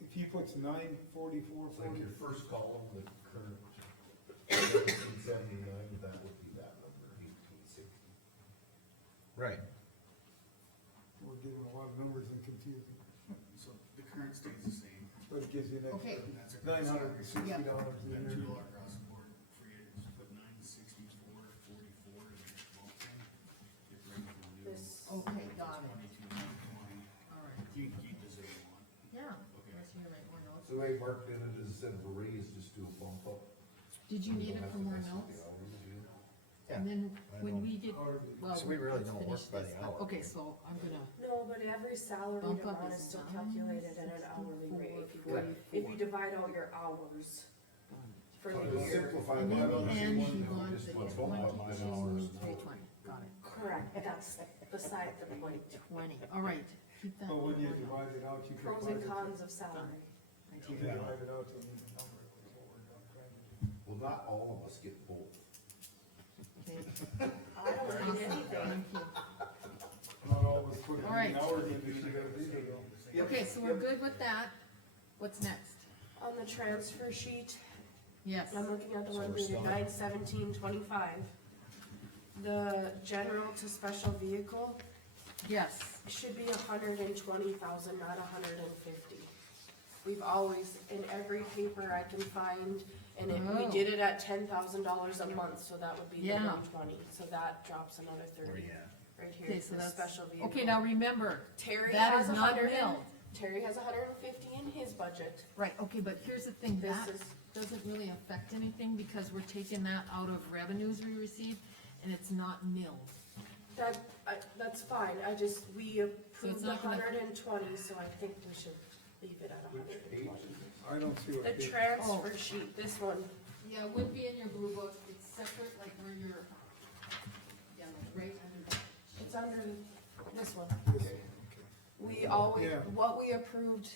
if he puts 944, It's like 40, your first column, the current 1779, that would be that number, 1860. Right. we're giving a lot of numbers and confusing, So the current stays the same. but it gives you an okay, extra That's a $960 a That year. $2 across the board for you, just put 964.44 in the bulk thing. Get ready for the new This, okay, got it, 22,920. all right. You can keep this if you want. Yeah, Okay. let's hear right more notes. So the way Mark did it is instead of a raise, just do a bump up. Did you need it Don't for have to more mess with notes? the hours, do you? And then I when know. we get, Hardly. well, So we really let's don't finish work by this. the hour. Okay, so I'm gonna no, but every salary bump up amount is is still calculated at an hourly rate. If you divide out your hours for So the to year. simplify And that, in the I'll just end, one, he you know, wants just the one bump up by an hour. 22,320, got it, Correct, that's beside the point. 20, all right, keep that. But when you in mind. divide it out, you can. Pros and cons of salary. Right You here. can divide it out to an even number, is what we're trying to do. Well, not all of us get both. Okay, I don't need anything. thank you. Not always put it All right. in hours in, you gotta do it though. Okay, so we're good with that, what's next? On the transfer sheet, Yes, I'm looking at the So one we're dated still- 9/17/25. The general to special vehicle yes, should be 120,000, not 150. We've always, in every paper I can find, and we Oh. did it at $10,000 a month, so that would be the Yeah. 120, so that drops another Where 30, you at? right here, okay, so the that's, special vehicle. okay, now remember, Terry that has is not 100 milled. Terry has 150 in his budget. Right, okay, but here's the thing, This that is- doesn't really affect anything, because we're taking that out of revenues we receive, and it's not milled. That's fine, we approved the not gonna- 120, so I think we should leave it at Which page 120. is it? I don't see what. The page- transfer sheet, this one, Yeah, it would be in your blue book, it's separate, like where you're, yeah, like right under that. it's under this one. This- We always, Yeah. what we approved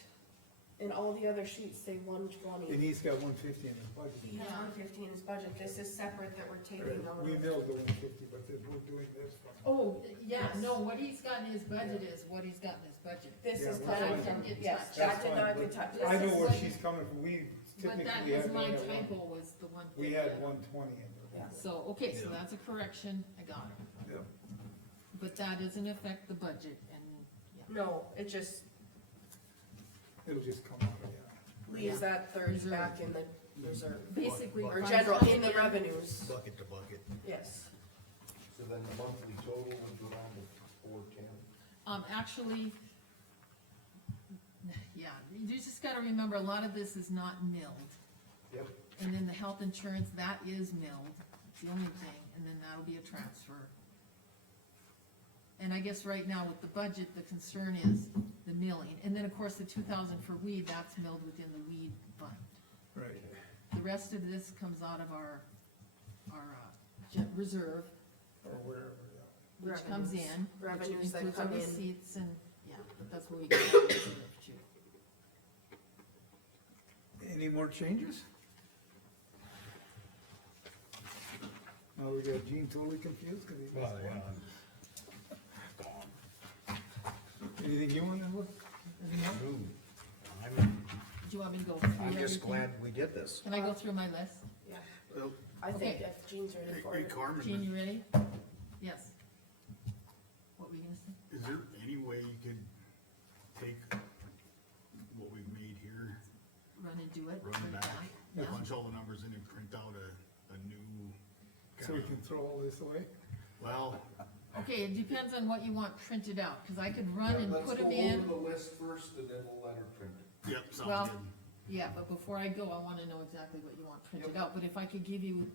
And all the other sheets say one And twenty. he's got 150 in his budget. He has 150 in his budget, this is separate that we're taking out. We milled the 150, but then we're doing this one. Oh, yeah, Yes. no, what he's got in his budget is what he's got in his budget. This Yeah, is we're coming fine. from, Get yes, touched. that That's did fine, not but get touched. I This know is where what- she's coming from, we But that typically was have my done it one. typo, was the one. We had 120 in there. Yeah. So, okay, so that's a correction, I got it, Yeah. but that doesn't affect the budget, and, yeah. No, it just It'll just come out of, leaves that third Reserve. back in the reserve. Basically. Or funds general, coming in the revenues, Bucket to bucket. yes. So then the monthly total would go down to 410. Actually, yeah, you just gotta remember, a lot of this is not milled. Yep. And then the health insurance, that is milled, it's the only thing, and then that'll be a transfer. And I guess right now with the budget, the concern is the milling, and then of course the 2,000 for weed, that's milled within the weed fund. yeah. Right. The rest of this comes out of our reserve, Or wherever, yeah. which comes in. Revenues which that includes our come in. receipts and, yeah, but that's where we get the reserve too. Any more changes? Now we got Gene totally confused, cause he missed one. Anything you wanna look? I'm, Do you want me to go through I'm just everything? glad we did this. Can I go through my list? Yeah, Well, I think Okay. if Jean's ready for hey it. Carmen, Jean, you ready? Yes. What were you gonna say? is there any way you could take what we've made here, Run and do it? run it back, Yeah. punch all the numbers in and print out a new, So we can throw all this away? well, Okay, it depends on what you want printed out, cause I could run Yeah, and let's put them go in. over the list first and then we'll let her print it. yep, Well, sounds good. Yeah, but before I go, I wanna know exactly what you want printed Yep. out, but if I could give you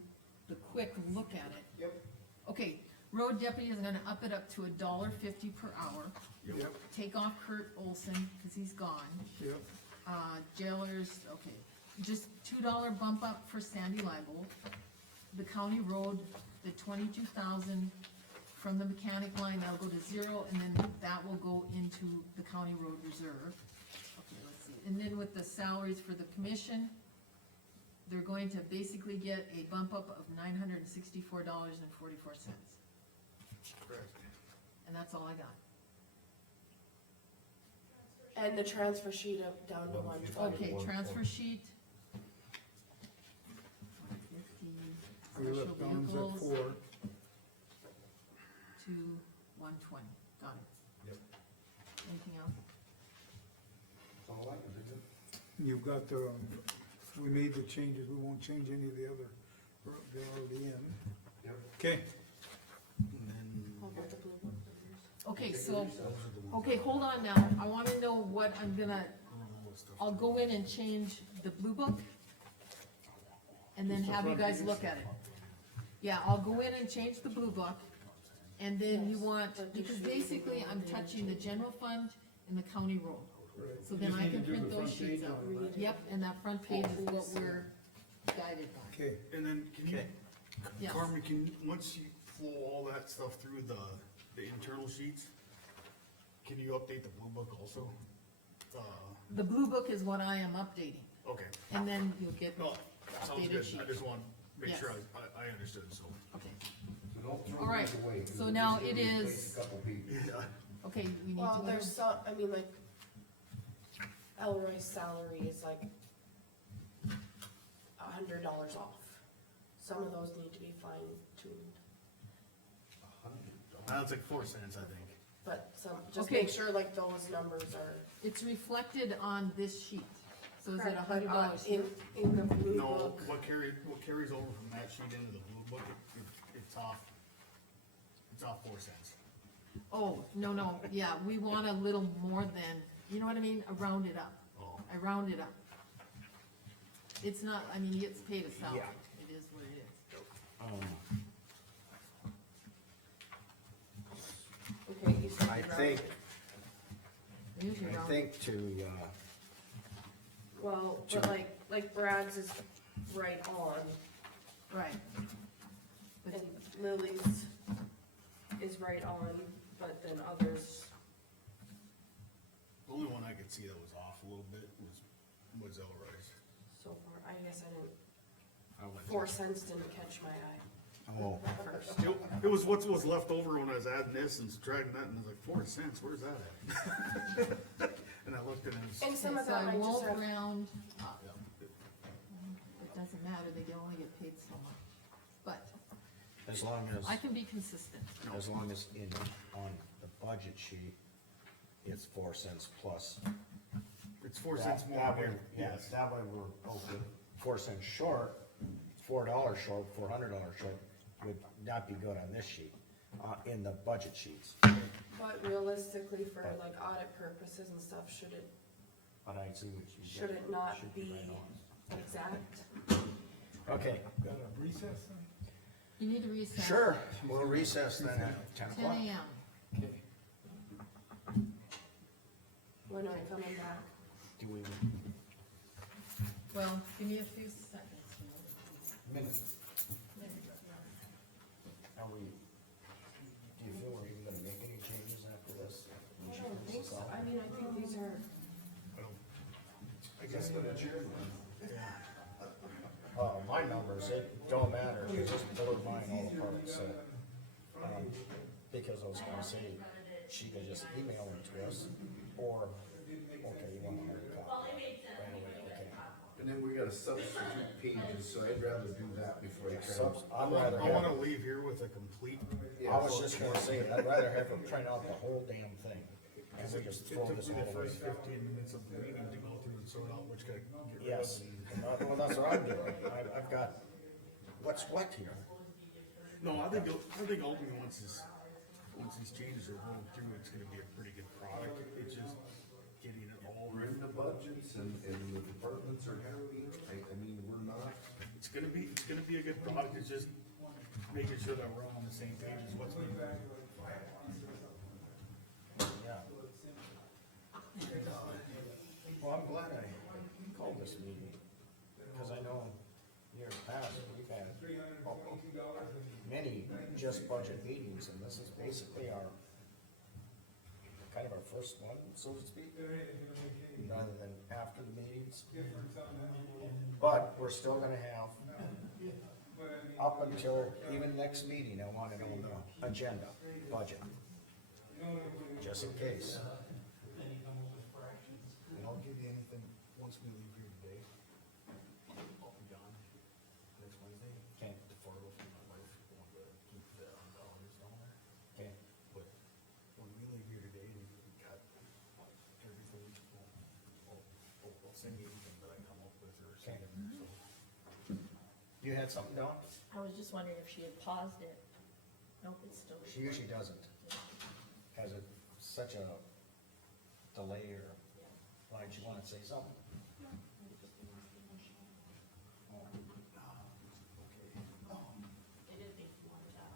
the quick look at it. Yep. Okay, road deputy is gonna up it up to $1.50 per hour, Yep, take off Kurt Olson, cause he's gone. yep, Jailers, okay, just $2 bump up for Sandy Libel. The county road, the 22,000 from the mechanic line, that'll go to 0, and then that will go into the county road reserve. Okay, let's see, and then with the salaries for the commission, they're going to basically get a bump up of $964.44, Correct. and that's all I got. And the transfer sheet up down to 120. Okay, transfer sheet. 150, we special left Don's at vehicles 4. to 120, got it. Yep. Anything else? That's all I can do. You've got the, we made the changes, we won't change any of the other, they're already in. Yep. Okay, And then, How about the blue book numbers? Okay, so, those are the ones okay, hold on now, I wanna know what I'm gonna, that roll all stuff. I'll go in and change the blue book, and then Just the have you front guys pages? look at it. Yeah, I'll go in and change the blue book, and then you Yes, want, but you because should basically go I'm in and touching the change. general fund and the county road. right. So You then just I need to can do the print those front sheets page out. on it, right? Yep, and that front page is what we're guided by. Okay, And then, can you, Yes. Carmen, once you flow all that stuff through the internal sheets, can you update the blue book also? The blue book is what I am updating, Okay, and then you'll get, no, sounds Updated good, sheet. I just want to make sure Yes. I understood, so. okay, So don't throw All right, these away. 'cause so we're now just it gonna replace is- a couple people. Yeah. okay, we need to. Well, there's some, I mean, like, Elroy's salary is like $100 off. Some of those need to be fine tuned, $100. That's like 4 cents, I think. but some, just Okay. make sure like those numbers are. It's reflected on this sheet, so is it correct, but, $100 in the blue No, book? what carries over from that sheet into the blue book, it's off 4 cents. Oh, no, yeah, we want a little more than, you know what I mean, I round it up, Oh, I round it up. It's not, I mean, it's paid a salary, Yeah. it is what it is. Okay, you said I you rounded think, it. Usually I round. think to, Well, but like Brad's is right on, Right. But and Lily's is right on, but then others, the only one I could see that was off a little bit was What's all right? so far, I guess I didn't, I went. 4 cents didn't catch my eye Oh, at first. It was what was left over when I was adding this and subtracting that, and I was like, 4 cents, where's that at? And I looked and it was, And some of So that I might just won't have, round up. It doesn't matter, they can only get paid so much. But as long as, I can be consistent. as long as in, on the budget sheet, it's 4 cents plus. it's 4 cents more. That way, here. yes, that way we're okay. 4 cents short, $4 short, $400 short would not be good on this sheet, in the budget sheets. but realistically, for like audit purposes and stuff, should it, But I see what you. should it not should be right on. exact? Okay, Got a recess then? You need to recess. sure, we'll recess then at 10 10 o'clock. AM. Okay. When are we coming back? Do we, Well, give me a few seconds. minutes, are we, do you feel we're even gonna make any changes after this? I don't think so, I mean, I think these are, I guess what it's your. My numbers, it don't matter, it just blur mine all apart, so. Because I was gonna say, she could just email them to us, or, okay, you want a hard copy. Right away, okay. And then we gotta substitute pages, so I'd rather do that before I try. Subs- I'd rather I have, wanna leave here with a complete. I was just gonna say, I'd rather have her print out the whole damn thing, and we just It throw took this me all the away. first 15 minutes of the meeting to go through and sort out which guy. Yes, well, that's what I'm doing, I've got, what's what here? No, I think ultimately, once these changes are rolled through, it's gonna be a pretty good product. It's just getting it all We're right. in the budgets and the departments are happy, I mean, we're not, It's gonna be a good product. It's just making sure that we're all on the same page as what's being. Yeah. Well, I'm glad I called this meeting, because I know years past, we've had many just budget meetings, and this is basically our, kind of our first one, so to speak, rather than after the meetings. But we're still gonna have, up until even next meeting, I wanna know the agenda, budget, just in case. And I'll give you anything, once we leave here today, I'll be gone next Wednesday. Okay, Defer with my wife, want to keep the dollars down there. okay, But when we leave here today, we got everything, I'll send you anything that I come up with or Okay. something, so. you had something, Dawn? I was just wondering if she had paused it. Nope, it's still. She usually doesn't. Has it such a delay or, why did you wanna say something? They did think you wanted that.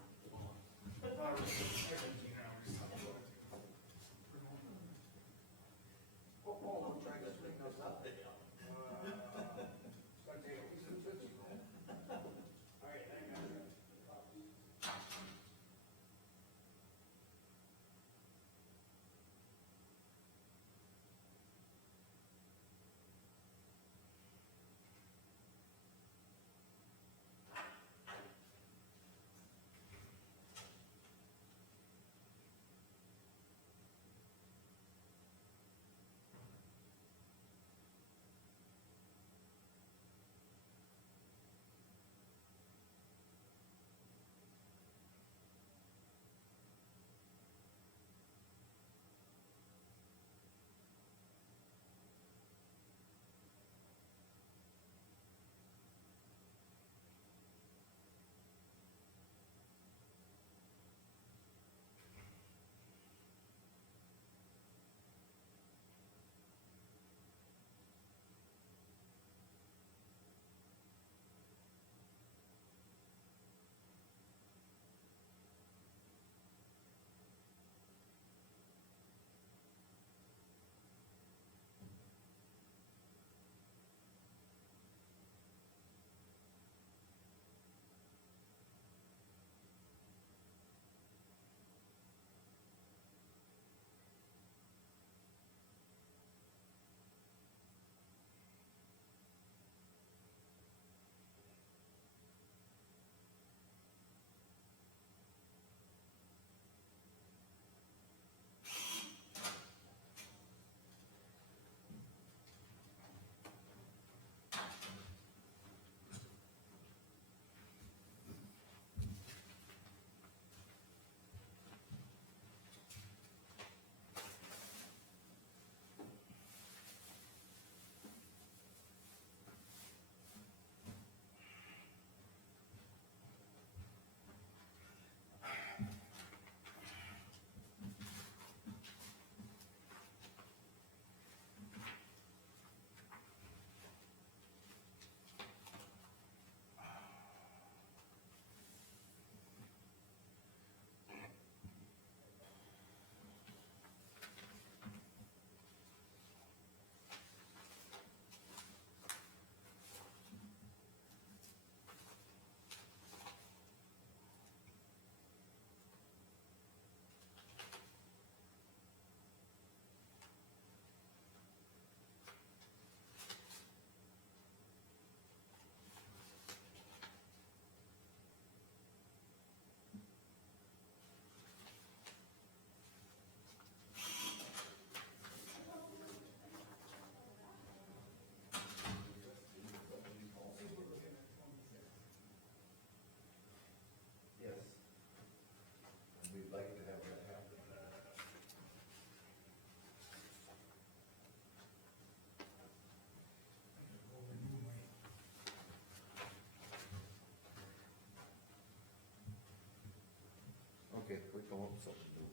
about something new.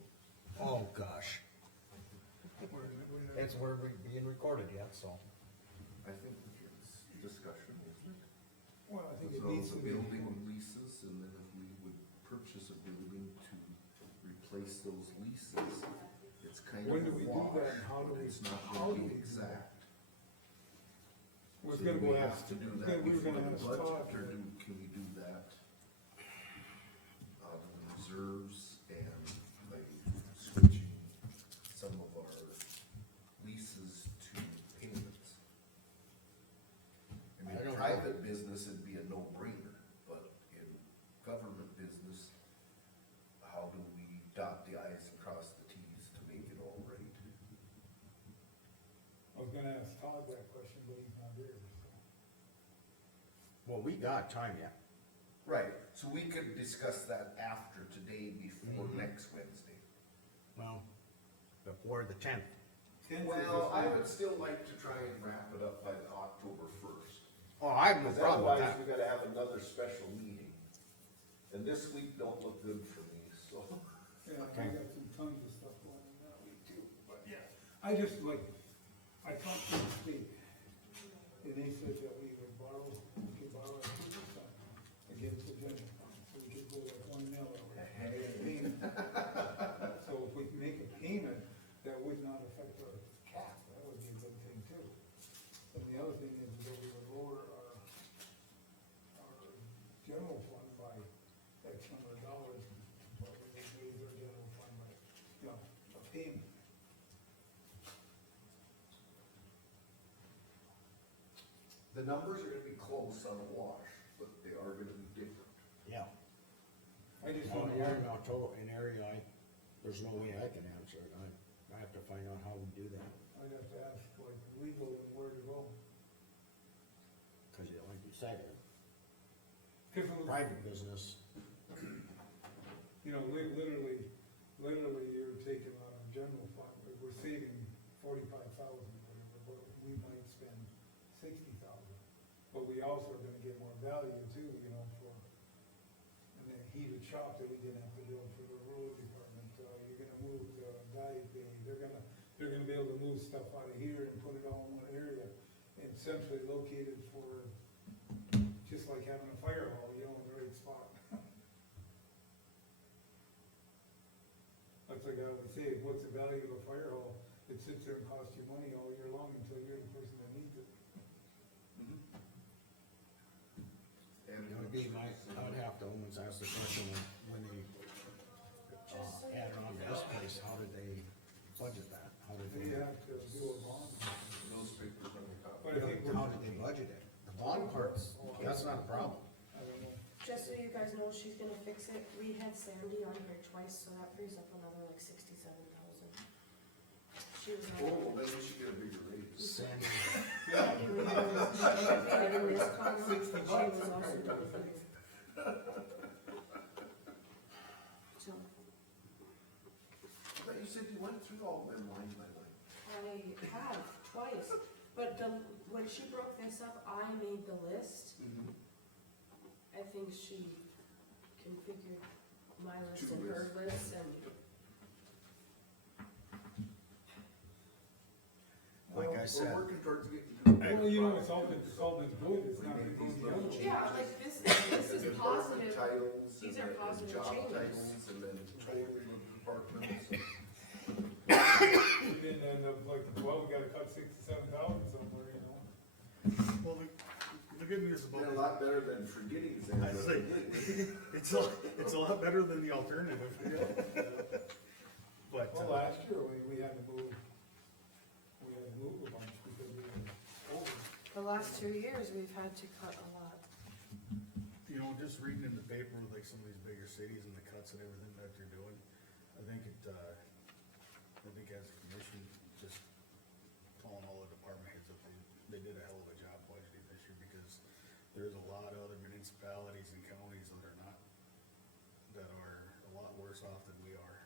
Oh, gosh. It's, we're being recorded yet, so. I think it's discussion, isn't it? Well, I think it So needs the to be. building leases, and then if we would purchase a building to replace those leases, it's kind of When a do we do wash, that and how do but we- it's not how do gonna we be do that? exact. We're So gonna do go we ask, have to do then that we were before gonna the ask budget, Todd. or can we do that out of reserves and by switching some of our leases to payments? I I mean, don't know. private business would be a no-brainer, but in government business, how do we dot the i's and cross the t's to make it all right? I was gonna ask Todd that question, but he's not here, so. Well, we got time yet. Right, so we could discuss that after today, before Mhm. next Wednesday. Well, before the 10th. Well, I would still like to try and wrap it up by October first. Oh, I have no Cause problem with otherwise, that. we gotta have another special meeting. And this week don't look good for me, so. Yeah, I Okay. got some tons of stuff going on that week too, but yeah, I just like, I talked to the state, and they said that we could borrow our 2% against the general fund, so we could go like 1 mil or payment. So if we can make a payment, that would not affect our cap, that would be a good thing too. And the other thing is that we would lower our general fund by X number of dollars, but we would raise our general fund by, you know, a payment. The numbers are gonna be close on a wash, but they are gonna be different. Yeah. I just Well, don't you're in know, October, in area, there's no way I can answer it. I have to find out how we do that. I'd have to ask like legal and where to go. Cause like you said, Cause it was, private business, you know, literally, you're taking out of general fund, we're saving 45,000 or whatever, but we might spend 60,000. But we also are gonna get more value too, you know, for, and that heated shop that we didn't have to build for the road department, you're gonna move the dive bay, they're gonna be able to move stuff out of here and put it all in one area, and centrally located for, just like having a fire hall, you know, in the right spot. That's like I would say, what's the value of a fire hall? It sits there and costs you money all year long until you're the person that needs it. And it would be my, I would have to almost ask the question when they, added on to this place, how did they budget that? How did They they, have to do a bond. those papers on the top. But I think how did they budget it? The bond parts, that's not a problem. I don't know. Just so you guys know, she's gonna fix it. We had Sandy on here twice, so that frees up another like 67,000. She was Oh, on. well, then we should get a bigger raise. Sandy, Sandy was in this column. She was also doing it. So, But you said you went through all them line by line. I have twice, but when she broke this up, I made the list. I think she configured my list and her list and. like I said, We're working towards getting. Well, you know, it's all been good, it's not been going the other way. Yeah, like this is positive. Titles. These and are then positive job changes. titles, and then total of departments. And then end up like, well, we gotta cut 67,000 somewhere, you know? Well, the good news about Been a it, lot better than forgetting things. I say, it's a lot better than the alternative. But, Well, last year, we had to move a bunch because we were over. The last 2 years, we've had to cut a lot. you know, just reading in the paper with like some of these bigger cities and the cuts and everything that they're doing, I think as a commission, just calling all the department heads up, they did a hell of a job budgeting this year, because there's a lot of other municipalities and counties that are a lot worse off than we are.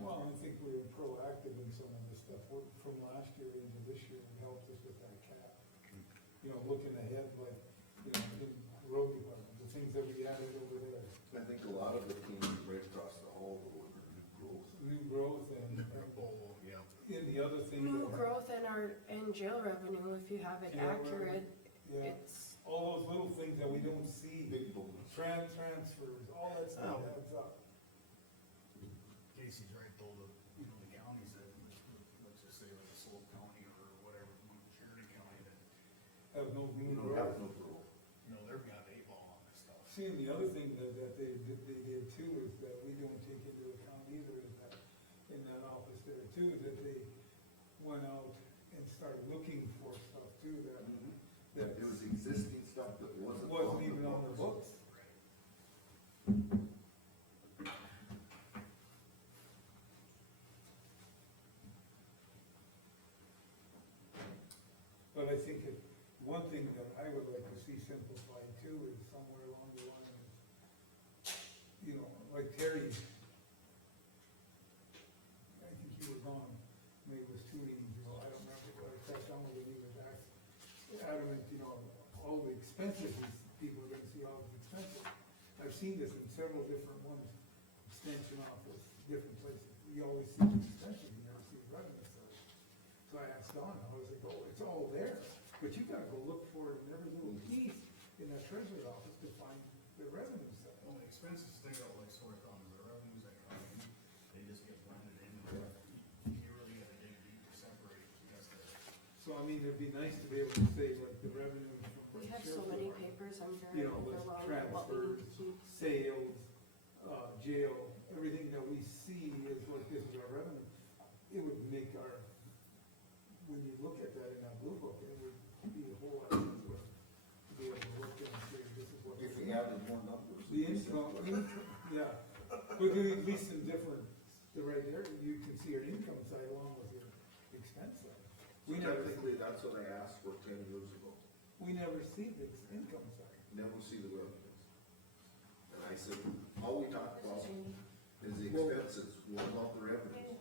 Well, I think we were proactive in some of this stuff, from last year into this year, it helped us with that cap. You know, looking ahead, like, you know, in road department, the things that we added over there. I think a lot of it came right across the hall, though, with our new growth. in jail revenue, if you have it Jail accurate, Yeah, it's, all those little things that we don't see, Big bonus. transfers, all that stuff Oh. adds up. Casey's right though, the counties that, let's just say like Soul County or whatever, Sheridan County that, Have no We green don't have road. no rule. they're got a ball on this stuff. See, and the other thing that they did too is that we don't take into account either is that, in that office there too, that they went out and started looking for stuff too, that, that It was existing stuff that wasn't. wasn't even on the books. But I think that one thing that I would like to see simplified too is somewhere along the line, you know, like Terry, I think you were gone, maybe it was 2 meetings ago, I don't remember, but I sat down with him, he was adamant, you know, all the expenses, these people are gonna see all the expenses. I've seen this in several different ones, extension office, different places, you always see the expenses, you never see the revenue side. So I asked Don, I was like, oh, it's all there, but you gotta go look for it in every little piece in that treasurer's office to find the revenue side. Well, the expenses stick out like sore thumbs, the revenues that come in, they just get blended in, you really gotta dig deep to separate, because So I mean, it'd be nice to be able to say like the revenue from we the have so sheriff's many department, papers, I'm you very know, with overwhelmed with what we need to keep. sales, jail, everything that we see is like this is our revenue. It would make our, when you look at that in that blue book, it would be a whole lot simpler to be able to look at and say, this is what. If we added more numbers. The income, yeah, but at least in different, the right there, you can see your income side along with your expense side. We never, Technically, that's what I asked for 10 years ago. we never see the income side. Never see the revenues. And I said, all we talk about Jamie. is the expenses, what about the revenues?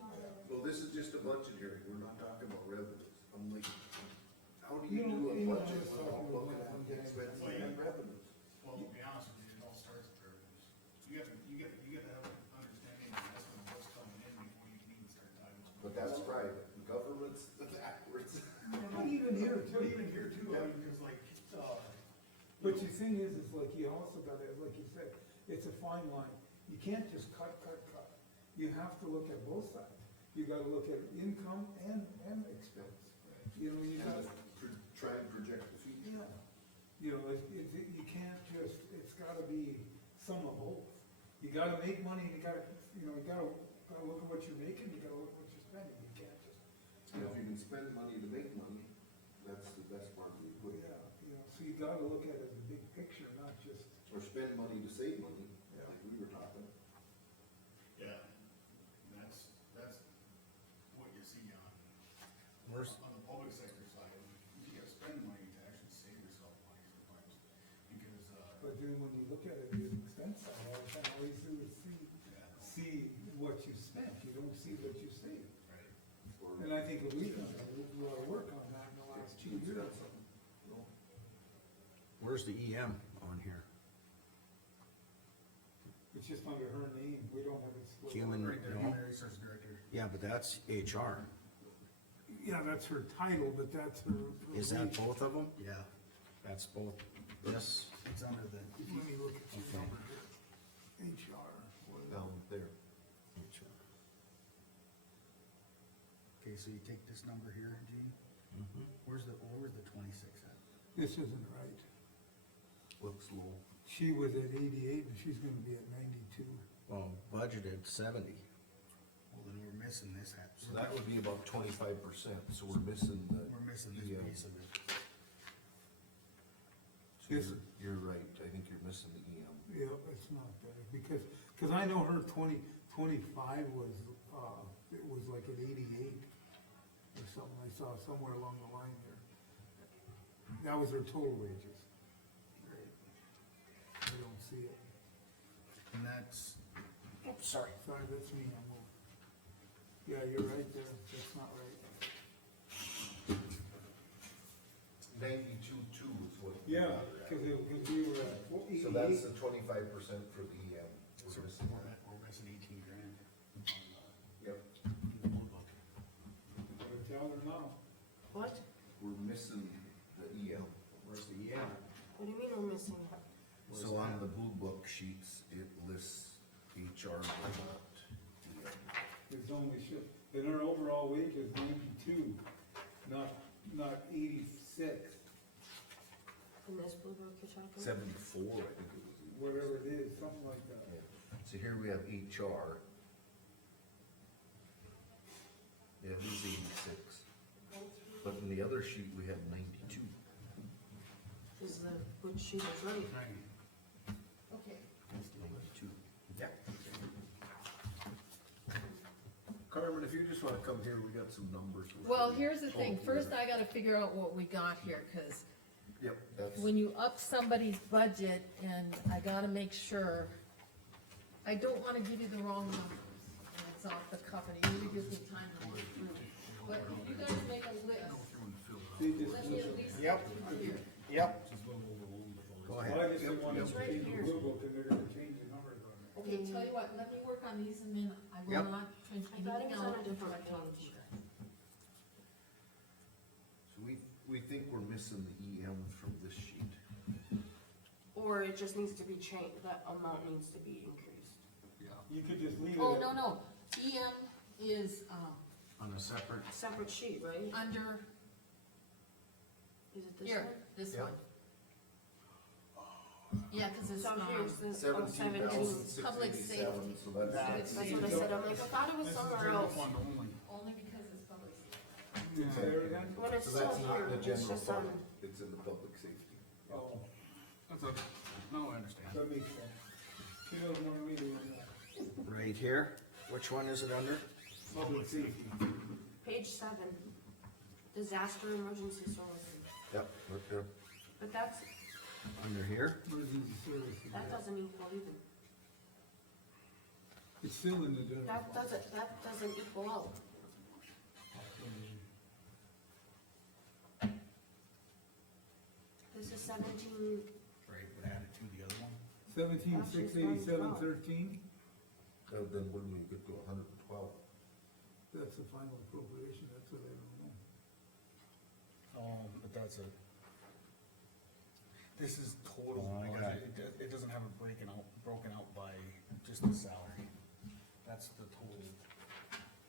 Well, this is just a budget hearing, we're not talking about revenues. I'm like, how do you do a budget without looking at the expenses and revenues? well, to be honest with you, it all starts with revenues. You have to have an understanding and estimate of what's coming in before you can even start diving. But that's private, government's backwards. But even here But too. even here too, I mean, because like, But the thing is like you also gotta, like you said, it's a fine line. You can't just cut. You have to look at both sides. You gotta look at income and expense. You know, you And gotta, try and project the future. yeah. You know, you can't just, it's gotta be some of both. You gotta make money, and you gotta look at what you're making, you gotta look at what you're spending. You can't just, And if you can spend money to make money, that's the best part of the equation. yeah, you know, so you gotta look at it as a big picture, not just, Or spend money to save money, Yeah. like we were talking. yeah, that's what you see on the public sector side. You gotta spend money to actually save yourself money sometimes, because, but then when you look at it, the expense side, all you do is see what you spent, you don't see what you saved. right. And I think that we've done a lot of work on that in the last 2 years. Where's the EM on here? It's just under her name, we don't have it split. Human, Right there, no? human resource director. Yeah, but that's HR. Yeah, that's her title, but that's her. Is that both of them? Yeah. That's both, this, It's under the, Let me look at your Okay. number here. HR. Down there. HR. okay, so you take this number here, Gene, Mhm. where's the 26 at? This isn't right. Looks low. She was at 88 and she's gonna be at 92. Well, budgeted 70. Well, then we're missing this half. So that would be about 25%, so we're missing the. We're missing this EM. piece of it. So you're right, I think you're missing the EM. Yeah, it's not better, because I know her 25 was, it was like at 88 or something, I saw somewhere along the line there. That was her total wages. I don't see it. And that's, Sorry. Sorry, that's me, I'm over. Yeah, you're right there, that's not right. 92.2 is what. Yeah, cause we were at 88. So that's the 25% for the EM. so We're missing we're that. missing 18 grand. Yep. Tell her now. What? We're missing the EM. Where's the EM? What do you mean we're missing it? So on the blue book sheets, it lists HR budget. It's only and our overall wage is 92, not 86, In this blue book you're talking about? 74, I think it was. whatever it is, something like that. So here we have HR. Yeah, it is 86. But in the other sheet, we have 92. Is the, which sheet is right? Okay. 92. Yeah. Carmen, if you just wanna come here, we got some numbers. Well, here's the thing, first I gotta figure out what we got here, cause Yep, that's. when you up somebody's budget, and I gotta make sure, I don't wanna give you the wrong numbers, and it's off the cuff, and it usually gives me time to work through. But if you guys make a list, They just, let me at least. Yep. Here. Yep. Go well, ahead. I just didn't want to It's right change the here. blue book, and they're gonna change the numbers on it. Okay, tell you what, let me work on these, and then I Yep. will not change I thought it anything was on out a before I different talk to page. you. So we think we're missing the EM from this sheet. Or it just needs to be changed, that amount needs to be increased. You could just leave it. Oh, at- no, EM is, On a separate, Separate sheet, right? under, Is it this here, one? this Yep. one. Yeah, cause it's, So here's this, oh, 17. Public safety. So that's. That's what I said, I'm like, I thought it was This is somewhere general else. fund only. only because it's public safety. Yeah, there again? When it's So still that's not here, in the it's general just on, fund, it's in the public safety. Oh, No, I understand. that makes sense. She doesn't want me doing that. right here, which one is it under? Public safety. page 7, disaster emergency services. Yep, right there. But that's, Under here? Emergency services. that doesn't equal either. It's still in the general. That fund. doesn't equal out. This is 17, Right, but add it to the other one. 17,687.13, Then when we get to 112. that's the final appropriation, that's what I don't know. But that's this is total Oh, I got budget, it doesn't have it broken out by just the salary. That's the total.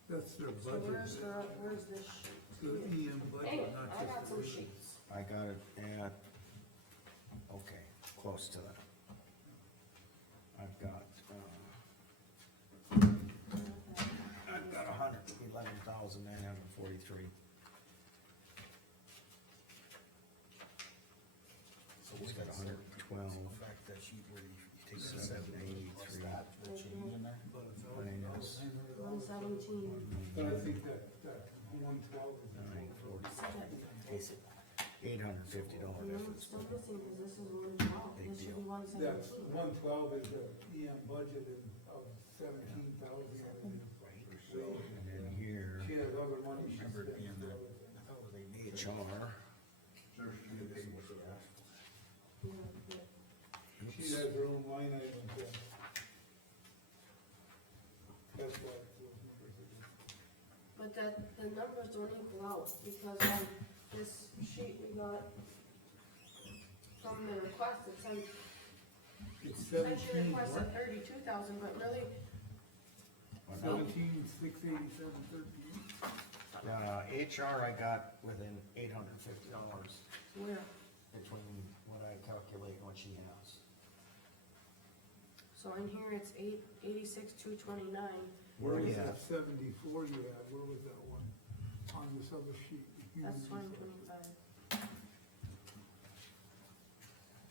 That's their so where's budget, where's this sheet? the EM budget, Hey, not I got just some the. sheets. I got it at, okay, close to that. I've got, I've got 111,943. So It's got 112. Go back to that sheet where you take the 783. plus that, the change in there. Minus 117. But I think that 112 is. $850 No, difference. it's still missing, cause this is 112, Big this should be deal. That's 117. 112 is the EM budget of 17,000. And then here, She has other money she Remember it being spends. that, I thought they made it. HR, Yeah, She has her own line item there. That's why those numbers are there. But the numbers don't equal out, because on this sheet we got from the request, it says, It's says your 17, request what? at 32,000, but really, 17,687.13. HR I got within $850 where? between what I calculate and what she has. So in here it's 86,229. Where was Yeah. that 74 you had, where was that one? On this other sheet? the That's human 2025.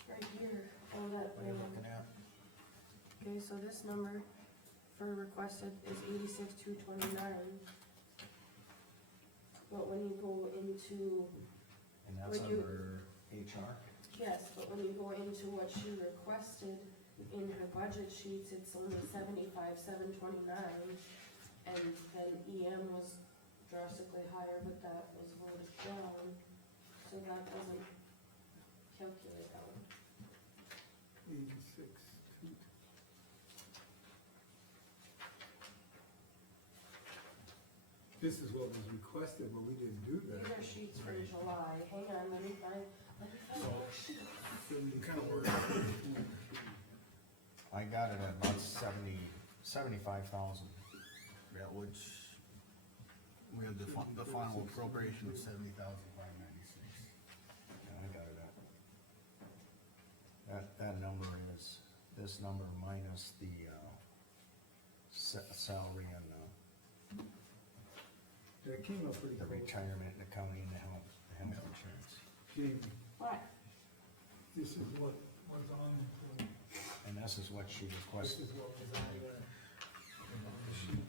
Right here, oh, that, What are you looking at? okay, so this number for requested is 86,229. But when you go into, And that's When you- under HR? yes, but when you go into what she requested in her budget sheets, it's only 75,729. And then EM was drastically higher, but that was voted down, so that doesn't calculate out. 86. This is what was requested requested, but we didn't do These that. are sheets for July, hang on, let me find more sheets. Kind of work. I got it at about 75,000. Yeah, which, we had the final appropriation of 70,596. Yeah, I got it at. That number is, this number minus the, salary and, That came up pretty the close. retirement, and accounting, and the health insurance. Jamie, What? this is what was on, And this is what she this requested. is what was on the sheet.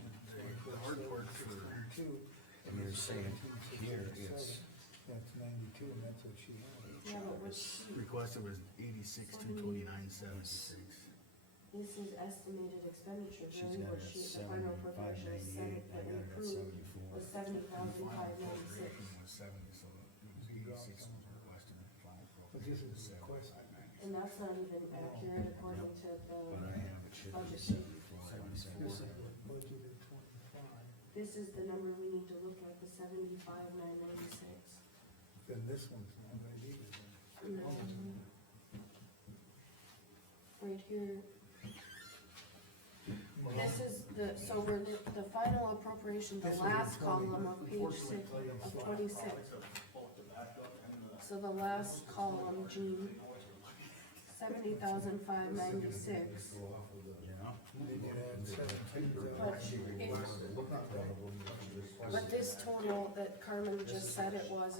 The hard part for, 92, And you're saying here it's, That's 92, and that's what she had. Yeah, but which sheet? requested was 86,229.76. This is estimated expenditures, she's really, got what it at sheet, the final appropriation is 75,98, I that we got it at approved 74. was 70,596. Was 70, so it was 86 was requested. Final But this is appropriation the request. And that's not even accurate according to But the, I have, it should be Budget. 74, This 77. is what budgeted 25, this is the number we need to look at, the 75,996. then this one's not right either. Right here. This is the, so we're, the final appropriation, This the is last the column of page 6, of 26. So the last column, Gene, 70,596. Yeah, They did add 17, But this total that Carmen just said it was,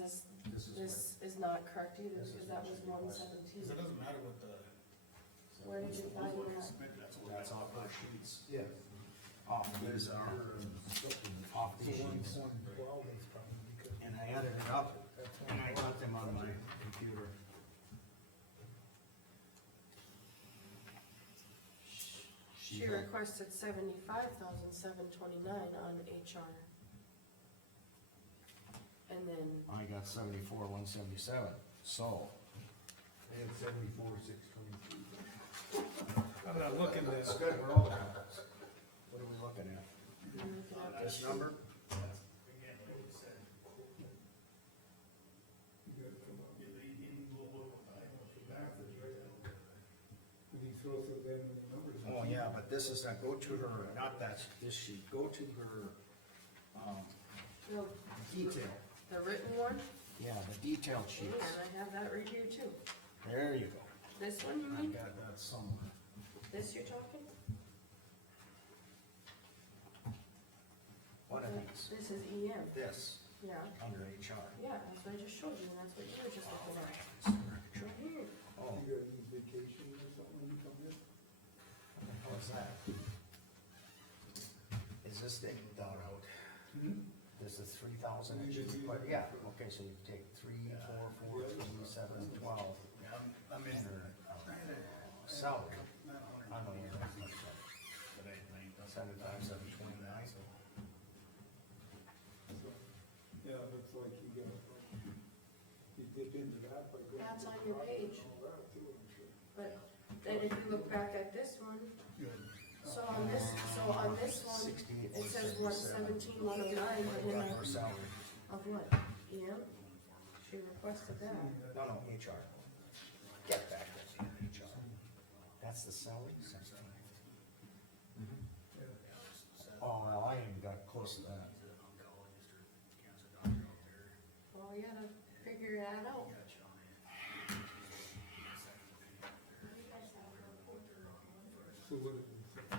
this is not correct either, because that was 117. Cause it doesn't matter what the, Where did you find that? that's off our sheets. Yeah. Off these are, off these sheets. 112 is probably because. And I added it up, and I got them on my computer. She requested 75,729 on HR. And then, I got 74,177, so, I had 74,622. I'm not looking at that's good, we're all done. What are we looking at? you're looking at This this number? And he throws it in the numbers. Oh, yeah, but this is, go to her, not that, this sheet, go to her, No, detail. the written one, Yeah, the detailed and sheets. I have that right here too. There you go. This one, you I mean? got that somewhere. This you're talking? What are these? This is EM, This, yeah, under HR. yeah, that's what I just showed you, and that's what you were just looking at. Right here. Oh, You got any vacation or something when you come in? what's that? Is this thing without out? This is 3,000, it should be, but, yeah, okay, so you take 3, 4, 4, 3, 7, 12. yeah, I'm in, Enter I had it, salary. not I don't know that much, but I ain't done. 75,729. Yeah, looks like you got, you dip into that by going. That's to on the your top page. and all that too, I'm sure. But then if you look back at this one, Good. so on this one, it says what, 17,109, but in Or our, salary. of what? EM? She requested that. No, HR. Get back to HR. That's the salary section. Oh, well, I ain't got close to that. Well, we gotta figure that out. So what, it-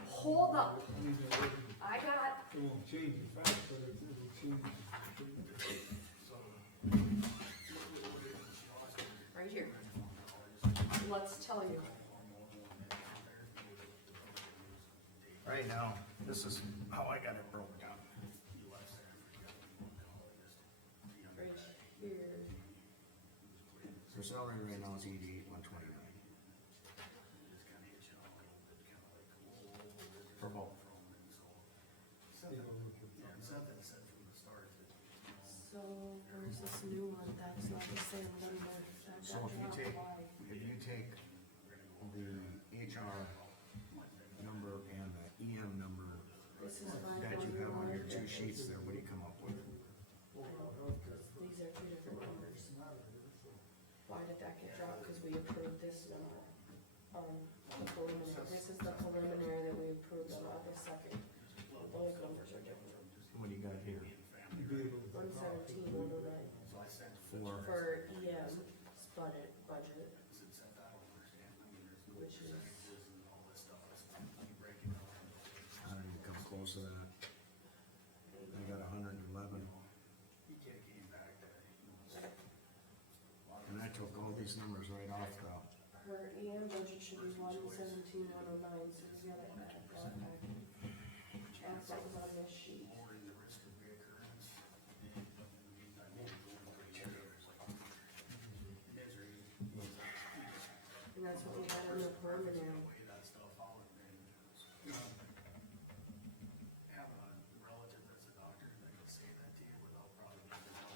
Hold up, I mean, I got, it won't change the fact, but it'll change. right here. Let's tell you. Right now, this is how I got it broke down. Right here. Her salary right now is 88,129. For both. So where's this new one? That's not the same number. That So got if you dropped take, by. if you take the HR number and the EM number This is that you have on your 511. two sheets there, what do you come up with? we approved this number. The preliminary, this is the preliminary that we approved on August second. Those numbers are different. What do you got here? You'd be able to. 117, 109 For, for EM's budget, which is, I don't even come close to that. I got 111. And I took all these numbers right off the, her EM budget should be 117, 109, so we gotta add that back. That's what was on this sheet. And that's what we had in the preliminary.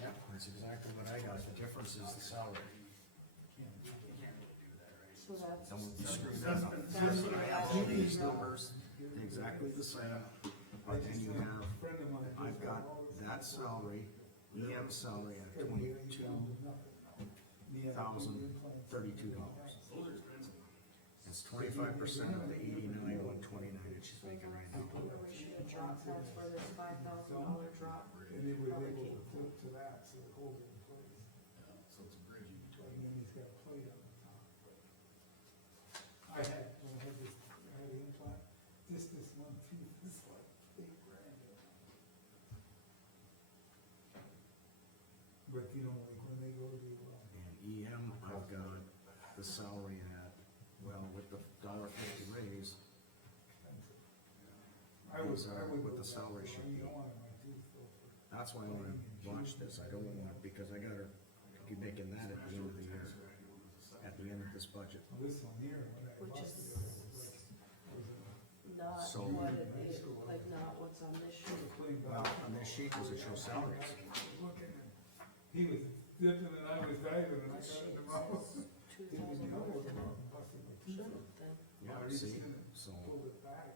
yeah, that's exactly what I got. The difference is the salary. So that's. Then we screwed that up. That's what I have all these numbers exactly the same, but then you have, I've got that salary, EM salary at $22,032. It's 25% of the 89,129 that she's making right now. We should have dropped, that's where this $5,000 drop. And they were able to flip to that, so it holds it in place. So it's a bridge in between. And then he's got a plate on the top. I had, when I had this, I had the implant, just this one tooth, this like $8,000. But you know, like when they go to, And EM, I've got the salary at, well, with the $1.50 raise, I would with go the back salary to sheet. what you wanted my tooth though for. that's why I wanna watch this. I don't want, because I gotta keep making that at the end of the year, at the end of this budget. This one here, when I Which busted is- it, it was like, it was Not So- what it is, like not what's on this sheet. a plain Well, back. on this sheet, does it show salaries? Looking and he was dipping and I was diving and I got in the mouth. Two Didn't thousand even know dollars it in was it. busted my tooth. Shouldn't then. Yeah, I reached see, in and so, pulled it back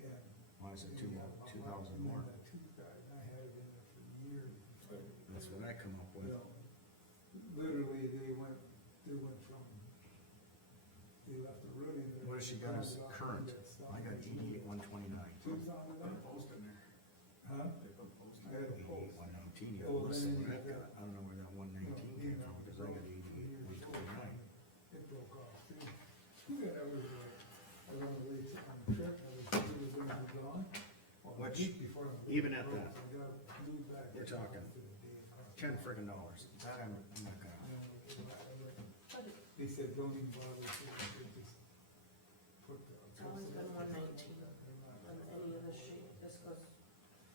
and. why is it and yeah, 2,000 and then more? that tooth died and I had it in there for years. That's what I come up You with. know, literally, they went from, they left the root in there. What has she got as current? I got 88,129. Tooth on Put a it, post in there. huh? They put a post in I there. had a post. 88,119, you Oh, listen then what you I've got. I don't know where that 119 came from, because I got 88,129. It broke off too. Yeah, I was, I was on the way on the trip, I was, it was when I was gone. Well, a Which, week before I was even at broke, that, I got glued back we're talking to the day across. $10 friggin' dollars. That I'm not gonna. They said, don't even bother, they just put the. It's always been 119 on any of the sheet, this goes,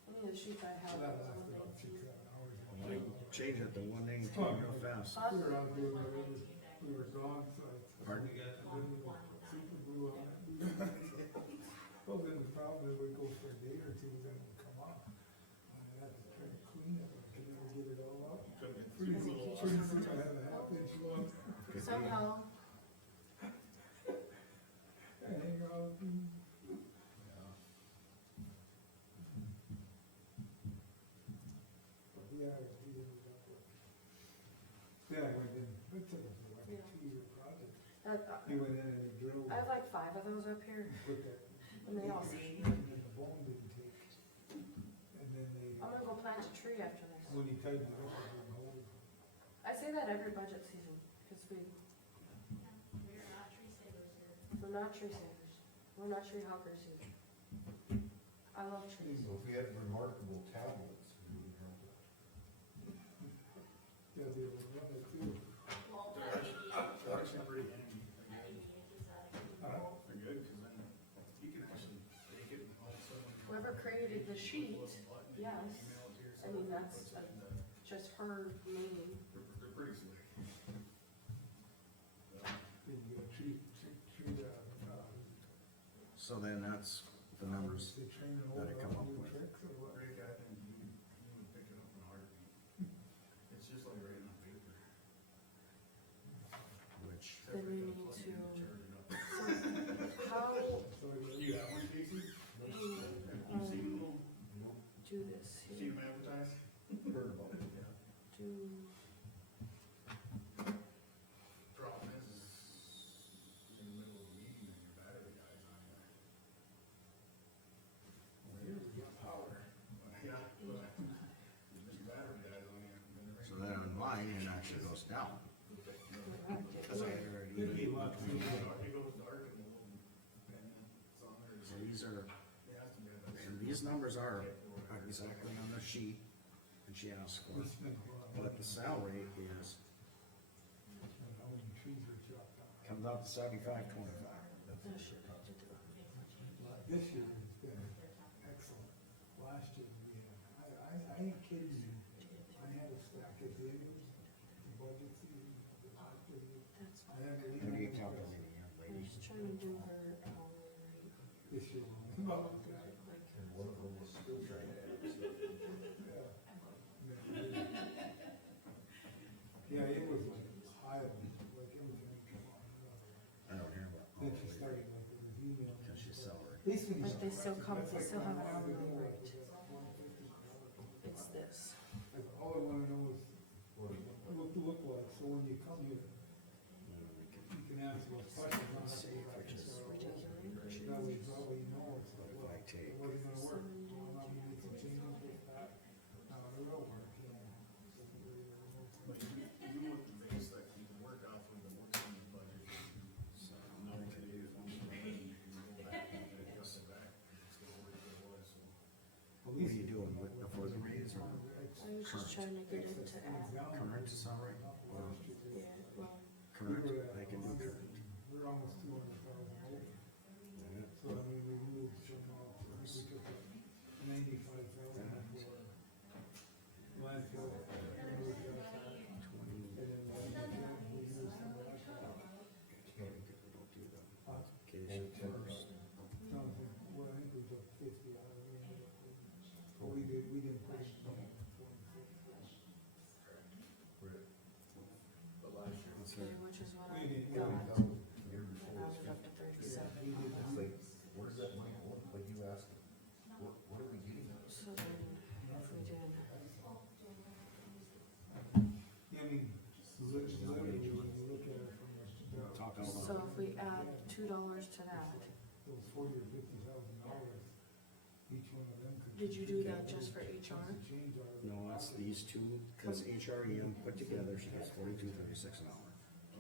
any of the sheets I have That goes lasted about 6, 119. 7 hours. When I change it to 119 real fast. We were out doing whatever, we were gone, so I. Pardon? Then we put super glue on it. Well, then the problem is we go for a day or two, then it would come off. And I had to try to clean it, but I could never get it all out. Pretty soon I had a half-inch one. Somehow, Hang on. But yeah, we ended up with. Then I went in, it took us like a Yeah. 2-year project. that, He went in and he drilled, I have like 5 of those up here, put that. and they all And see. then the bone didn't take. And then they, I'm gonna go plant a tree after this. when he tightened it up, it didn't hold. I say that every budget season, cause We're not tree savers here. we're not tree savers, we're not tree huggers either. I love trees. So if we had remarkable tablets, we would have to. Yeah, they were running too. Well, They're actually pretty handy. that is that. They're good, cause then you can actually take it and all of a sudden. Whoever created the sheet, yes, Email it to yourself. I mean, that's puts it in the- just her name. They're pretty slick. Then you gotta treat, So then that's the numbers they train an that I old come up new with. tricks or what? Rick, I think you would pick it up in a heartbeat. It's just like writing on paper. Which, Then we need to, Charge it up. so how So You got one, Casey? do Have you seen them? do this Seen here? them advertised? Heard about it. Do, Problem is, down. Cause I already, It'd be a lot cleaner. It goes dark and it's on there. so these are, It has to be on there. and these numbers are exactly on the sheet, and she asked for We it. spent a lot of But the salary is, money on how many trees were chopped down. comes out to 75.25. This year has been excellent. Last year, we had, I ain't kidding you. I had a stack at the end of the budget season, after the, I had to What are you leave calculating here, I'm lady? just trying to do her hourly rate. this year. Like, And one of them was still trying to add something. Yeah, it was like highly, like everything come on. I don't hear about Then she started like, it was email. because she's salary. Basically. But they still come, they still have an hourly Like, rate. It's this. like, all I wanna know is what to look like, so when you come here, you can ask those questions. Not have to go back and say, that way, probably you know, it's like, well, If I take- it wasn't gonna work. Well, now we made some changes with that, now it will work, you know. But you wouldn't base that, you can work off of the work on the budget. So, Now we can do is one thing, you can go back and adjust it back. It's gonna work the way it was, so. At What are least you doing with, before the raise or I was just trying to get it to add. current salary? Or Yeah, well, current, I can do current. We're almost 200,000 over. Yeah. So I mean, we moved from, we took 95,000 for landfill, we moved that back, 20, and then we moved some of that back. don't do the application first. No, I think, well, I think we took 50 out of it. But we didn't put it in 46. But last year, okay, which is what I We didn't, got. Year before, Rounded up to 37. it's like, where's that money going? Like you asked, what are we getting? So then, if we did, Yeah, I mean, literally, when you look at it from the, Talk out so loud. if we add $2 to that, those $40,000 or $50,000, each one of them could. did you do that just for HR? Chunks of change out of it. No, that's these two, cause HREM put together, she gets 42.36 an hour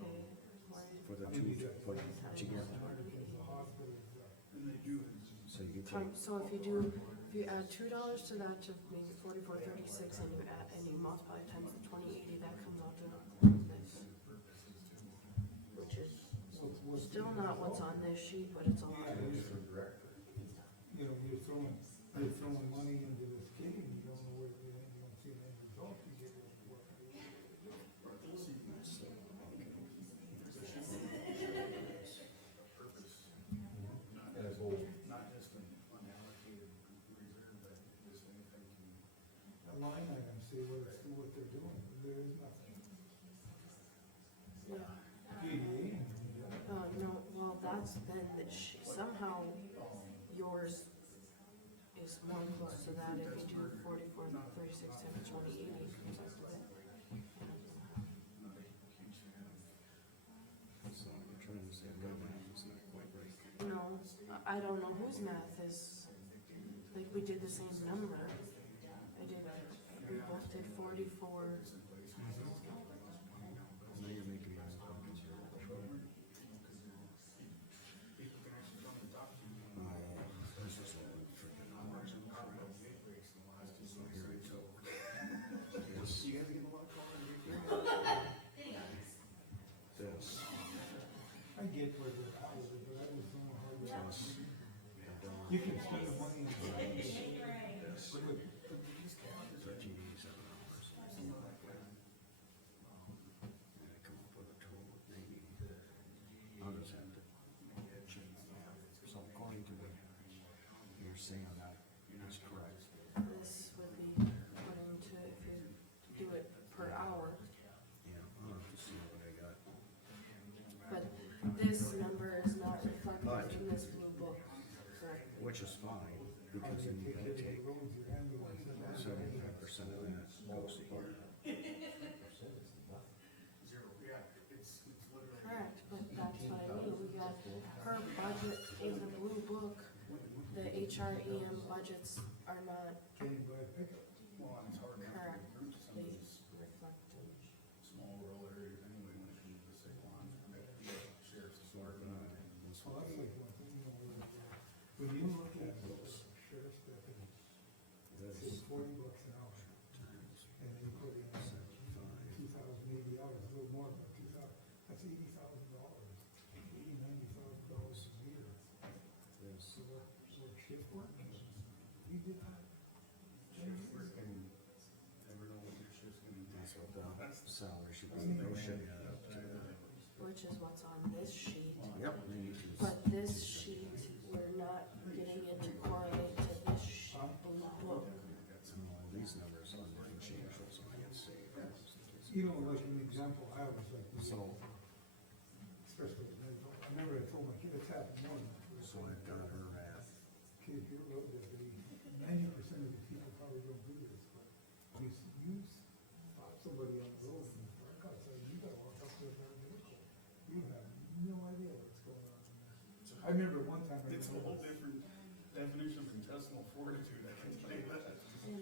Okay, why, for the two put together. Because the hospitals, and they do, So you take, so if you add $2 to that to make it 44.36 and you multiply it times the 2080, that comes out to this. Which is what's still not what's on this sheet, but it's a lot. Yeah, it is for director. You know, you're throwing money into this game, you don't know where, you don't see any result, you get what. purpose, And it's old. not just an unallocated reserve, but just anything can. A line item, see what they're doing, there is nothing. Yeah. PDA, No, well, that's then, somehow yours is more close to that if you do 44.36 times 2080, it comes out to that. so you're trying to say my math is not quite right. No, I don't know whose math is, like, we did the same number. We both did 44, Now you're making my People can actually come and talk to you. this is all freaking hours and crap. Breaks in the last 2 So months. here we go. You guys get a lot of calls every year. This I get where they're at with it, but I just don't know how you. plus You can spend the money in. $13.87. And I come up with a total of 90. I'll just have to check my math. So according to what you're saying, that is correct. this would be put into, if you do it per hour, Yeah, I'll have to see what I got. but this number is not reflected in this blue book, correct? Which is fine, because then you gotta take 75% of that goes to here. Zero, yeah, it's literally. Correct, but that's what I mean, we got her budget in the blue book, the HREM budgets are not Can you buy a pickup? Well, and it's hard enough to correctly recruit some of these reflected. small rural areas. $40 an hour. And they put in 2,080 hours, a little more than 2,000, that's $80,000, $90,000 a year. So what shift work? We did that. Never know what your shift's gonna be. That's what the salary should be, those should add up to. Which is what's on this sheet. Yep, they need to. But this sheet, we're not getting it to correlate to this sheet, blue book. These numbers on mine change, so I can see. You know, like an example, I was like, So, especially, I remember I told my kid, it's happened more than. so I've got her at, Kid, you're a road deputy, 90% of the people probably don't do this, but you stop somebody on the road and park outside, you gotta walk up to their vehicle. You have no idea what's going on. I remember one time. I It's a whole different definition of intestinal fortitude, I can tell you that. And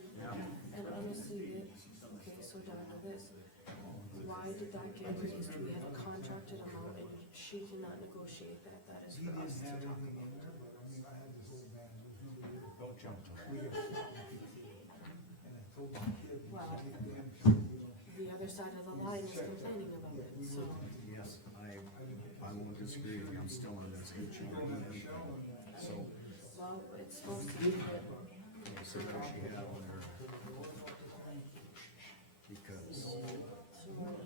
honestly, okay, so down to this, why did that get raised? We had a contracted amount and she cannot negotiate that, that is He for didn't us to have talk anything about. in there, but I mean, I had this old man, there's nobody there. don't jump to We it. got shot in the feet. And I told my kid, he Wow. said, "You damn sure, you know." The other side of the line is complaining about it, We so. were on to- Yes, I won't disagree, I'm still in this You go to the show HRD. and, So, Well, it's supposed to be that, so there she had on there, because so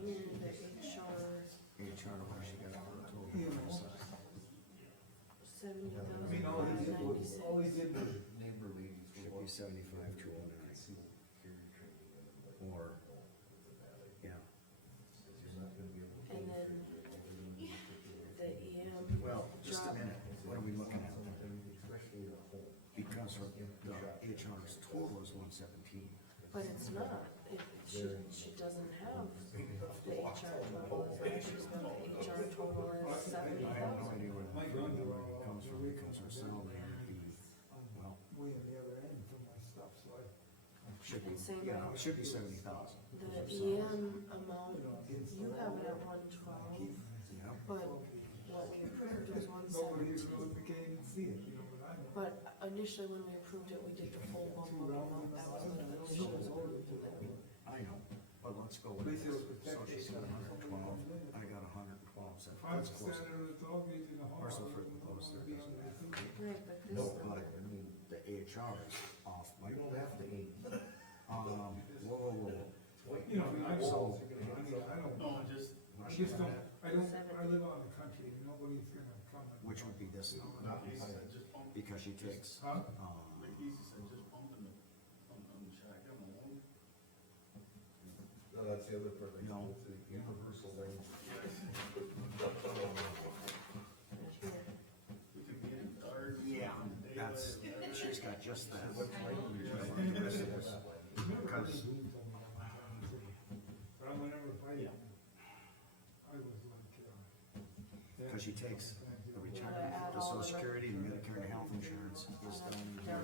here, the HR, HR, where she got her total. you know, $70,596. I mean, all he did was, Neighbor ladies Should were be 75,209, carry training in them, or, yeah, because you're not gonna be able to. And then the EM well, just a job, minute, what are we looking at? Especially in a home. Because her, the HR's total is 117. but it's not, she doesn't have the HR total is that, she's got the HR total is I have no 70,000. idea where the money comes from, because her salary would be, well, way on the other end from my stuff, so I. should be, Same yeah, amount. it should be 70,000. The EM amount, you have it at 112, Yeah, but what we approved was Nobody 117. really, we can't even see it, you know, but I know. But initially, when we approved it, we did the full bump up amount, that was what it was, she was approved in there. I know, but let's go with They this. say it was So protected. she's got 112, I got 112, so I'm that's close. standing in the dog cage in the hall. Parcel for I don't close wanna there be on doesn't my matter. feet. Right, but this No, number, but I mean, The HR is off by, you don't have to aim. whoa. You know, I mean, I So- don't, No, just, I just don't, I live out in the country and nobody's gonna come and. Which would be this number, not easy, said just pump. because she takes, Huh? Like easy said, just pump in the, on the shotgun alone. No, that's the other part, like, No. it's a universal language. here, We could be in the dark. yeah, daylight, that's, whatever. she's got just that. What language is The it? rest of this, because, But I'm never fighting. I was like, because she takes the Gotta retirement, add the all social of it. security, and Medicare and health insurance is down here,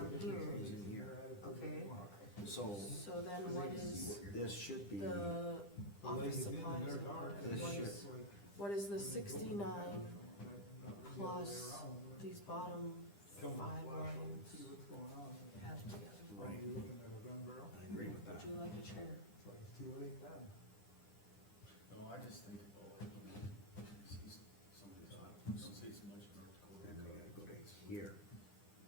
is in here. okay, So, so then what is this should be, the office supplies amount, and This what should- is, what is the 69 plus these bottom 5 lines see what's going on. add together? right, Looking at a gun barrel, I agree with Would that. you like a chair? it's like it's too late now. No, I just think, oh, like, see somebody's, don't say so much North Dakota. And we gotta go to here.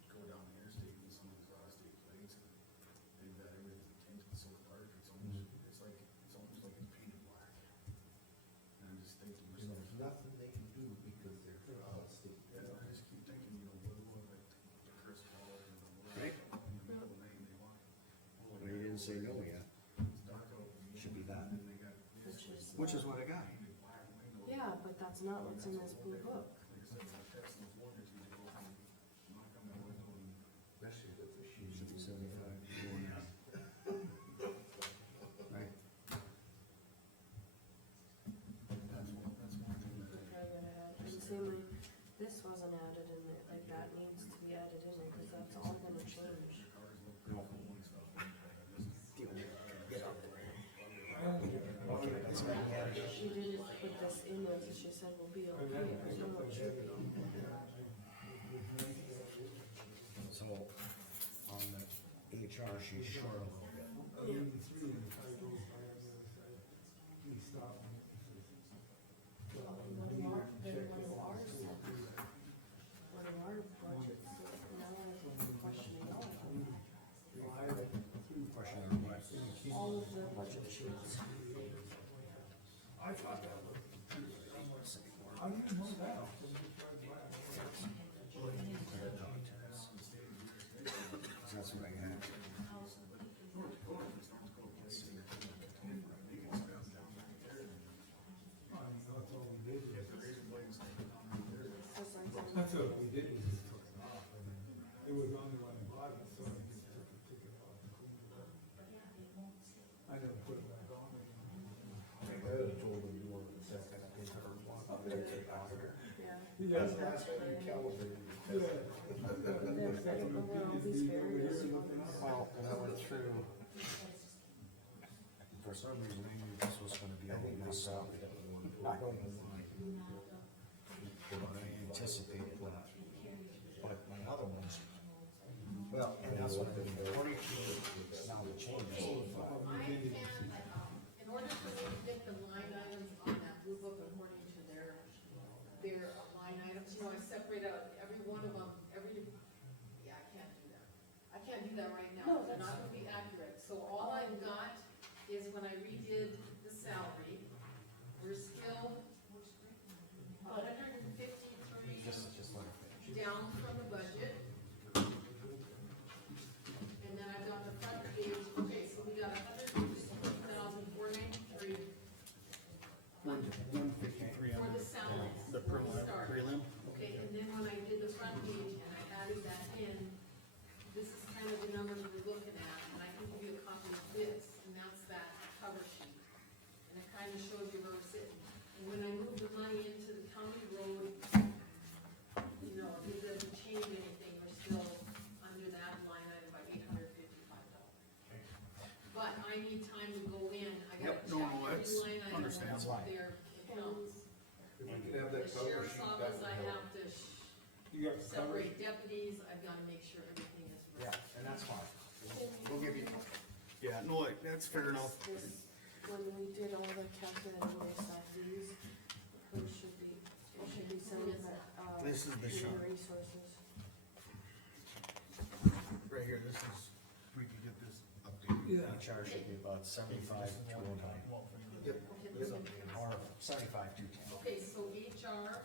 Go down the interstate and some of these out-of-state plates, and they've got everything tinted so dark, it's almost like it's painted black. And I'm just thinking, And there's nothing they can do because they're out of state. yeah, I just keep thinking, you know, what, like, Chris Paul and the, Right. you know, the name they want. Well, he didn't say no yet, It's dark out. should be that, And they got, which is what I got. black windows. Yeah, but that's not what's in this blue book. Like I said, that intestinal fortitude to go from, knock on that window and Especially with the Should be shoes. 75, going up. Right, that's one thing that I gotta add, and same way, this wasn't added in there, like that needs to be added in there, cause that's all gonna change. no. Get out there. Okay, it's been added. She didn't put this in there, cause she said we'll be okay, I know it should be. So, on the HR, she's short a little 83 and 505 on the other side. He stopped me. Well, what do our, then what do ours say? What do our budgets say? Now I'm questioning all of them. All of the budget sheets. I thought that was. How do you know that? That's what I had. That's all we did. It's like, That's what we did, we just took it off. I mean, it was on the one I bought it, so I just took it off and cleaned it up. I never put it back on again. I would've told them you wanted to set that up in her one. yeah. Yeah. That's the last time you calibrated. Yeah. I don't know where all these various ones. Well, and I went through, for some reason, I knew this was gonna be all messed up. I don't know why. But I anticipated that. But my other ones, well, and that's what I mean, according to now the changes. In order for me to get the line items on that blue book according to their line items, you know, I separate out every one of them, yeah, I can't do that. I can't do that right now, No, they're that's- not gonna be accurate, so all I've got is when I redid the salary, we're still $153 Just let it finish. down from the budget. And then I've got the front page, okay, so we got 150,493 One fifty-three for the salaries. The where we prelim, started. prelim? Okay, and then when I did the front page and I added that in, this is kind of the numbers we're looking at, and I can give you a copy of this, and that's that cover sheet. And it kind of shows you where we're sitting. And when I move the money into the county road, you know, it doesn't change anything, we're still under that line item by $855. But I need time to go in, I gotta Yep, no, check every that's line item understandable. of their accounts. If we could have The that cover sheriff's sheet, office, that I would have help. to You got the cover? separate deputies, I've gotta make sure everything is. Yeah, and that's fine. We'll give you, Yeah, no, that's fair enough. This, when we did all the calculating based on these, hers should be, it should be sent in the, This is the human shop. resources. Right here, this is, we can get this updated. Yeah. HR should be about 75,209. Yep. Okay, this one. Or 75,210. Okay, so HR,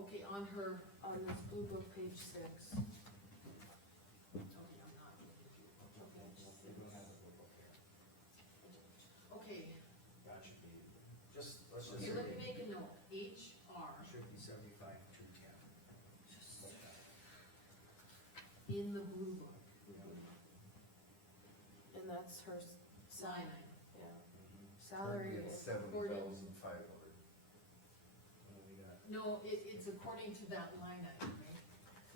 okay, on her, On this blue book, page 6. okay, I'm not looking through. Okay, That should be, let's just okay, let me say, make a note, HR should be 75,210. in the blue book, And that's her line salary, item. yeah. Salary, It's 70,500. No, it's according to that line item, right?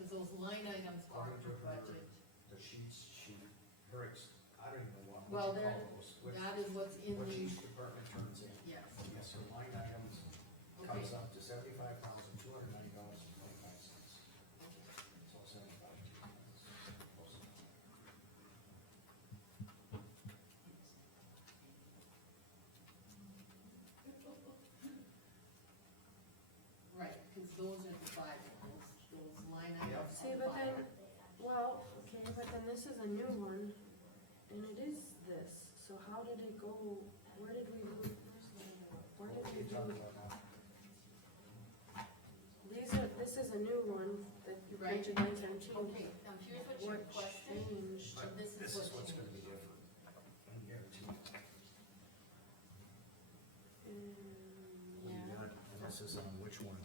Cause those line items are According to her her, budget. the sheets, breaks, I don't even know what Well, you there, call those. that is what's in What the, each department turns in. yes, Yes, so line items okay. comes up to $75,290.25. So 75. Right, cause those are the five, those line items. see, are but five. then, well, okay, but then this is a new one, and it is this, so how did it go, where did we move? Where did we You're talking move? about now. This is a new one, that you Right. mentioned 19. Okay, now here's what you What requested, changed? and this This is is what's what gonna be changed. different. I can guarantee you. Mm, You yeah, got it. And this is on which one?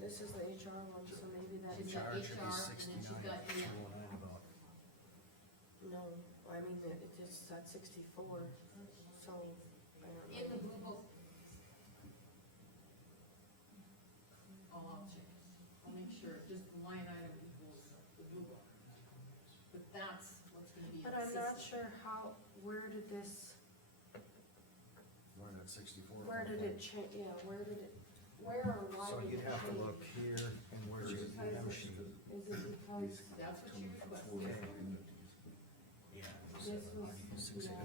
this is the HR one, so maybe that's, She's got HR should HR, be and then she's got 69,209 about. no, I mean, it just at 64, so, I don't In the know. blue book. I'll check, I'll make sure, just the line item equals the blue book. But that's what's gonna be in But the I'm not system. sure how, where did this, We're at 64. where did it change, yeah, where did it, where or why So did you'd it have to change? look here and where's your EM sheet? Is it because, That's what you requested. Okay. Yeah, this was, yeah.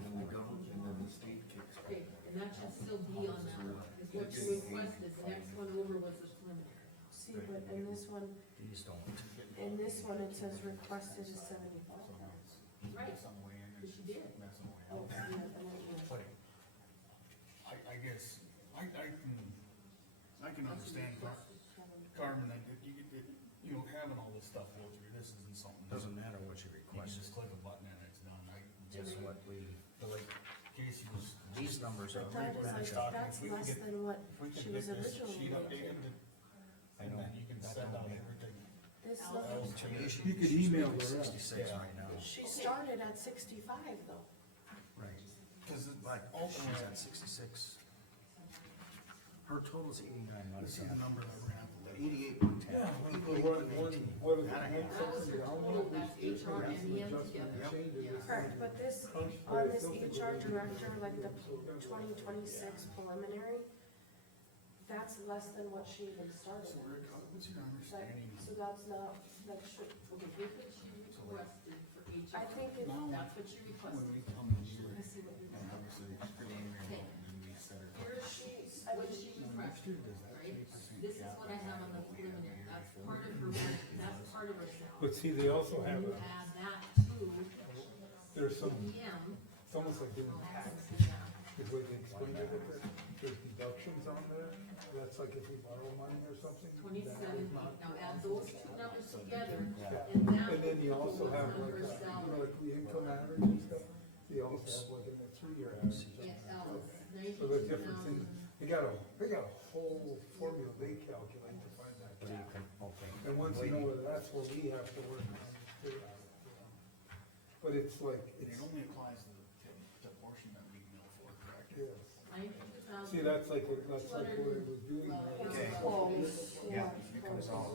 Okay, and that should still be on that one, is what you requested, the next one over was the preliminary. See, but in this one, These don't. it says requested is 75. Right, Some way in there, because she did. messing way Oh, out. yeah, and then, yeah. But I guess, I can understand Carmen, that you know, having all this stuff go through, this isn't something. Doesn't matter what you You can request, just click a button and it's done, just what we, but like, Casey was. these numbers are. But that is like, Talking, that's if we can less get- than what If we she can was get this originally sheet updated, making. I and know, then you can that send don't out make- everything. This I'll- number, To me, You could she's email making her up. 66 Yeah. right now. she started at 65 though. Right. Cause But she's ultimately, at 66. Her total's 89, not this is the 10. number that we're gonna have to live with. 88, 10. What is it, Gotta have. That was her total, that's HR and the end together. Correct, but this, on this HR director, like the 2026 preliminary, that's less than what she even started So at. Rick, what's your Like, understanding? so that's not, that should, Okay, here's what she requested for HR. I think it, Now, That's what she when requested. we come in here, Let's see what we and obviously it's preliminary, and we set it. Here's she, what she requested, Does that right? 3% This is cap what I have on the preliminary, that's part of her, that's part of her salary. But see, they also have, You a- add that to there's some, PM, it's almost like doing tax, yeah. the way they explain it, with it. There's deductions on there, that's like if we borrow money or something. that 27, is not- now add those two numbers together, Yeah. and that. And then you will also put have on like, her you know, salary. like the income average and stuff, they also have like in the 3-year average. Yeah, So the difference in, they got a whole formula they calculate to find that But you gap. can, okay. And once you know whether that's where we have to work on, figure out, you know. But it's like, It it's, only applies to the portion that we mill for, correct? yes. 92,000. See, that's like what it was doing. Well, Okay. it's close, Yeah, yeah. it comes out,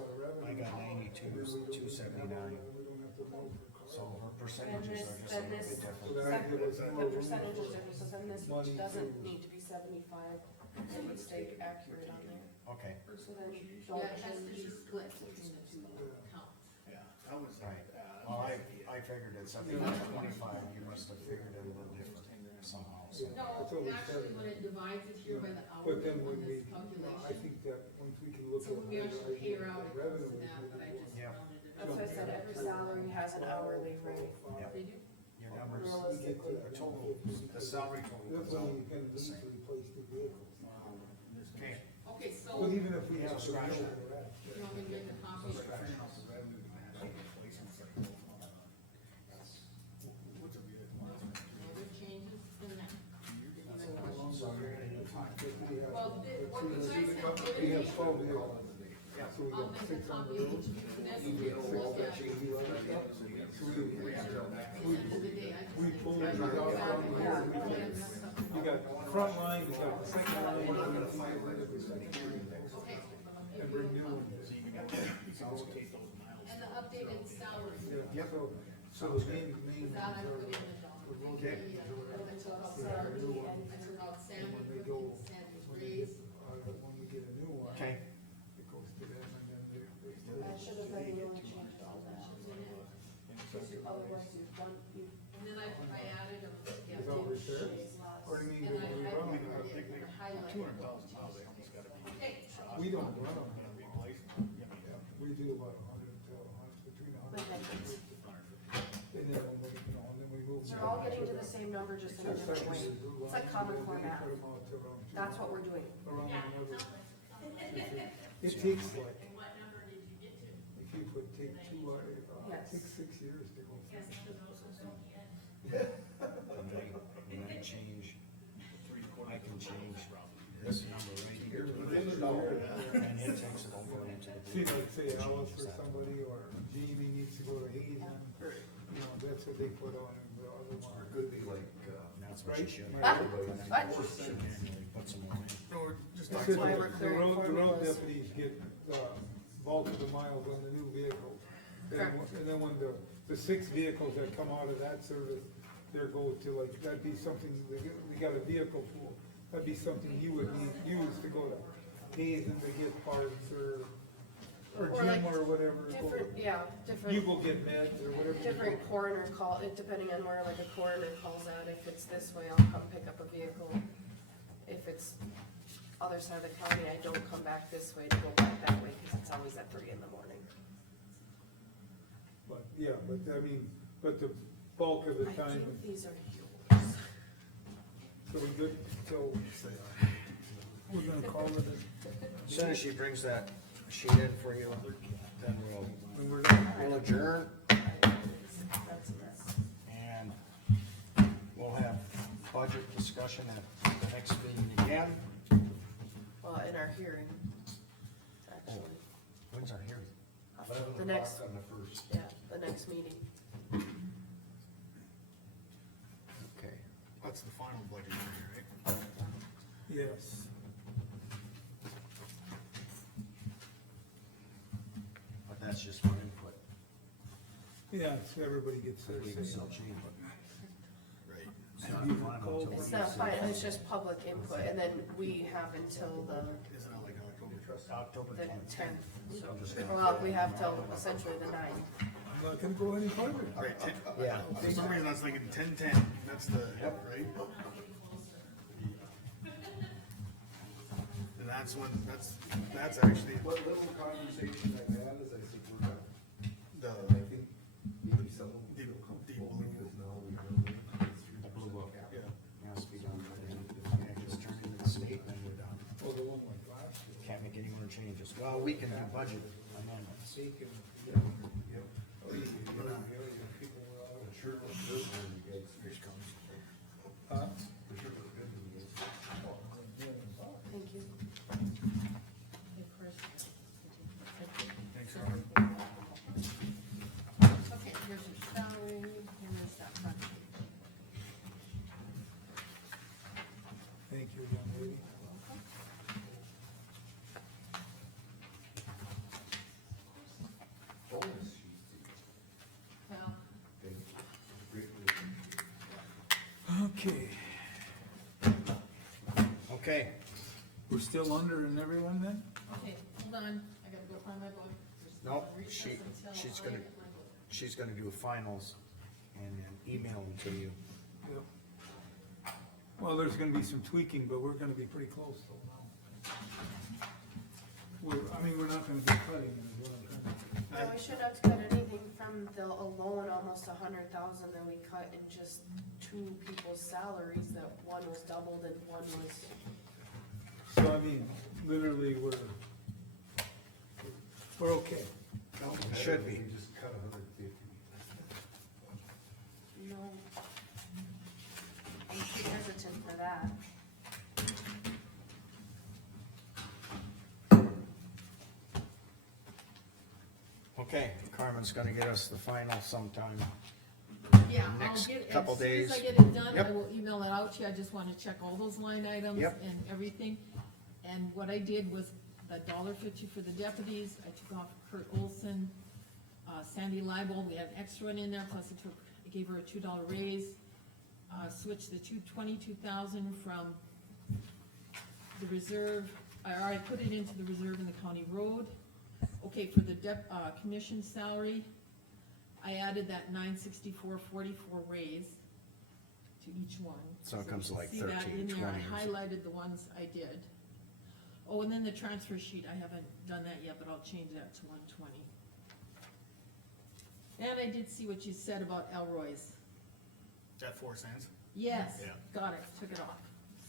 I got 92, 279, so her And percentages this, are just a then little this, bit different. the percentage is different, so then this doesn't need to be 75, it would stay accurate on there. Okay, So then you Yeah, don't it has to be change. split between the two accounts. Yeah, that was. right. Well, I figured at 75, you must have figured it a little different somehow, so. No, That's what we actually, said. when it divides it here by the hour But then on when we, this I calculation. think that once we can look So at. when we actually pay her out, it goes revenue, to that, but I just Yeah. rounded it That's up. why I said every salary has an hourly rate. Yep. They do? Your numbers, Realistically. the total, the salary total That's comes out when you can the lease same. or replace the vehicles. Okay, Okay, so, But you even if we have to. Scratch know that. where we're at, yeah. want me to get the copy? Figuring out the revenue to match the replacement cycle. What's a vehicle? No other changes in that. So you're gonna do time. We have- Well, what you guys have We have given me, 12 vehicles. So we I'll got make 6 a on copy the of road. each of you, and that's what we'll look at. So we, At the end of the day, I just we think pulled it's it better to go out back from and there. look at it and mess up. You got front line, you got second line, we're gonna find rid of the second line. Okay. And bring new ones. So you can allocate those miles. And the updated salary, Yeah, so the main is that I put in ones the dollar. Okay. I took out Sandy, and I took out Sandy, Sandy's raise. when we get a new one. okay, It goes to them and then they. That should have been really changed all that. Otherwise you've done, you've And then I added a, yeah. Is that what it's there? Shays lost. Or do you mean, And when we I run put them, it in the highlight. 200,000 miles, they almost gotta be. Okay, we don't run them. Replace them. Yeah. We do about 100 to 100, between 100 But then and 150. And then when we, you know, and then we move. they're all getting to the same number, just in a different way. It's like common core math. That's what we're doing. Around Yeah, another, it sounds like, it takes like, and what number did you get to? if you put, take two, Yes. it takes 6 years to go. Guess the those was on the end. and I change, I can change this number right here. And it takes it over into the. See, like say Alice or somebody, or Jamie needs to go to Hazen, you know, that's what they put on the other one. Could be like, And that's what Right? you should. Ah, Should manually put some more in. No, we're just It's talking just why about. we're the clearing road formulas. deputies get, bulk of the miles on the new vehicles. And then when the 6 vehicles that come out of that service, they're go to like, that'd be something, we got a vehicle pool. That'd be something you would need, use to go to Hazen to get parts or or Or like Jim or whatever. different, yeah, You different, will get meds or whatever. you different call coroner call, it depending on where like a coroner calls at, if it's this way, I'll come pick up a vehicle. If it's other side of the county, I don't come back this way to go back that way, cause it's always at 3 in the morning. it. But, yeah, but I mean, but the bulk of the I time, think these are yours. so we good, so we're gonna call it, As soon as she brings that sheet in for you, then when we're done. we'll adjourn That's a mess. and we'll have budget discussion at the next meeting again. Well, in our hearing, actually, When's our hearing? the next, On the first. yeah, the next meeting. Okay. That's the final budget, right? Yes. But that's just for input. Yeah, so everybody gets their We say. can still change it. Right. It's not And you can final call till it- It's we not see fine, it. it's just public input, and then we have until the Isn't it like October? October the 10th. 10th. So I'm just gonna- Well, we have till essentially the 9th. I'm not gonna go any further. Right, Yeah. for some reason I was thinking 10-10, that's the, right? And that's when, that's actually What little conversation I've had is I said, we're done. the, I think maybe some of them Deep- feel comfortable deep blue. because now we know it's 3% cap. yeah. Has to be done by the end. Yeah, just turn it in the state and then we're done. Oh, the one like last year. Can't make any more changes. Well, we can do budget amendments. Taken. Yep. Oh, people were all. It sure looks good when you guys. Here she comes. Huh? It sure looks good when you guys. Thank you. Thanks, Robert. Okay, here's your salary, here's that front page. Thank you, young lady. Bonus sheets. Well, Thank you. Greatly appreciated. Okay, Okay, we're still under and everyone then? okay, hold on, I gotta go find my book. We're still Nope, on recess she- until she's I gonna- get my book. she's gonna do finals and then email them to you. Yep. Well, there's gonna be some tweaking, but we're gonna be pretty close though now. We're not gonna be cutting it, is what I'm trying to. No, we shouldn't have to cut anything from the alone, almost 100,000 that we cut in just 2 people's salaries, that one was doubled and one was, So I mean, literally, we're okay. Should be. We just cut 150. no. I'm too hesitant for that. Okay, Carmen's gonna get us the final sometime. Yeah, I'll Next get, couple as soon as I days. get it done, I Yep. will email it out to you, I just wanna check all those line items Yep. and everything. And what I did was the $1.50 for the deputies, I took off Kurt Olson, Sandy Leibel, we had an extra one in there, plus I gave her a $2 raise. Switched the 22,000 from the reserve, or I put it into the reserve in the county road. Okay, for the commission salary, I added that 964.44 raise to each one. So it comes to like See that in there, 1320 I or something. highlighted the ones I did. Oh, and then the transfer sheet, I haven't done that yet, but I'll change that to 120. And I did see what you said about Elroy's. At 4 cents? Yes, Yeah. got it, took it off,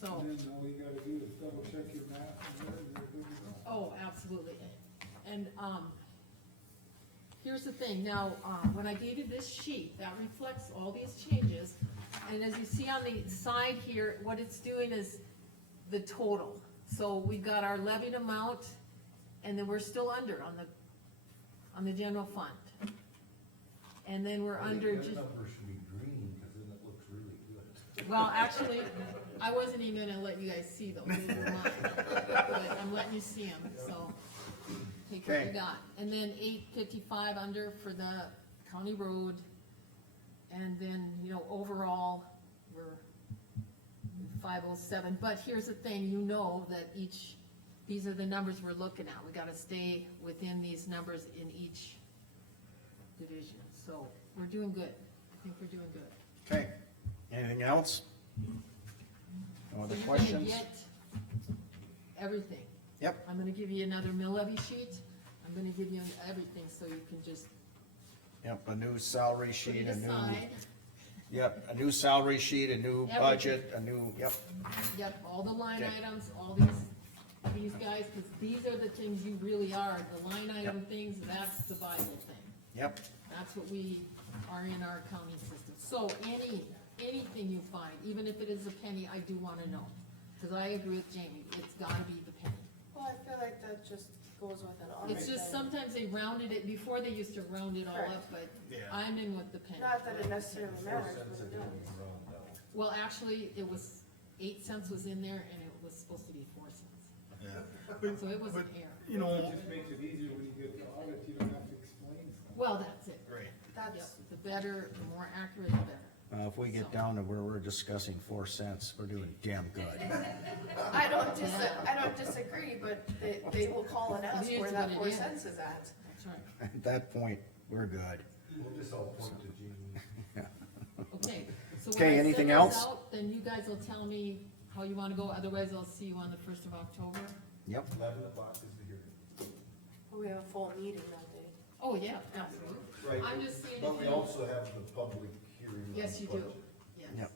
so. And then all you gotta do is double check your math and you're good to go. Oh, absolutely. And, here's the thing, now, when I gave you this sheet, that reflects all these changes. And as you see on the side here, what it's doing is the total. So we've got our levied amount, and then we're still under on the general fund. And then we're I think under that just. number should be green, cause then it looks really good. Well, actually, I wasn't even gonna let you guys see those, those were mine, but I'm letting you see them, so. Take what Okay. you got, and then 855 under for the county road. And then, overall, we're 507, but here's the thing, that each these are the numbers we're looking at, we gotta stay within these numbers in each division, so we're doing good, I think we're doing good. Okay, anything else? No other So you're questions? gonna get everything. Yep. I'm gonna give you another mill levy sheet, I'm gonna give you everything, so you can just Yep, a new salary put sheet, it a new, aside. yep, a new salary sheet, a new Everything. budget, a new, yep, Yep, all the line Okay. items, all these guys, cause these are the things you really are, the line item things, that's the Bible thing. yep, That's what we are in our accounting system. So anything you find, even if it is a penny, I do wanna know. Cause I agree with Jamie, it's gotta be the penny. Well, I feel like that just goes with an audit. It's just then. sometimes they rounded it, before they used to round it all up, but Yeah. I'm in with the penny. Not that it necessarily 4 matters, cents but a it gallon does. round now. Well, actually, it was 8 cents was in there and it was supposed to be 4 cents. Yeah. So it was an But, error. you know, It just makes it easier when you get the audit, you don't have to explain stuff. Well, that's it. right, Yep, That's, the better, the more accurate, the better. if we get down to where we're discussing 4 cents, we're doing damn good. I don't disagree, but they will call and ask It is where that what it 4 is. cents is at. That's right. At that point, we're good. We'll just all point to Jeannie. Okay, so Okay, when I anything send those else? out, then you guys will tell me how you wanna go, otherwise I'll see you on the 1st of October. Yep, 11 o'clock is the hearing. We have a full meeting that day. Oh, yeah, absolutely. Right. I'm just seeing But if we you- also have the public hearing. on Yes, you do, budget. yes. Yep.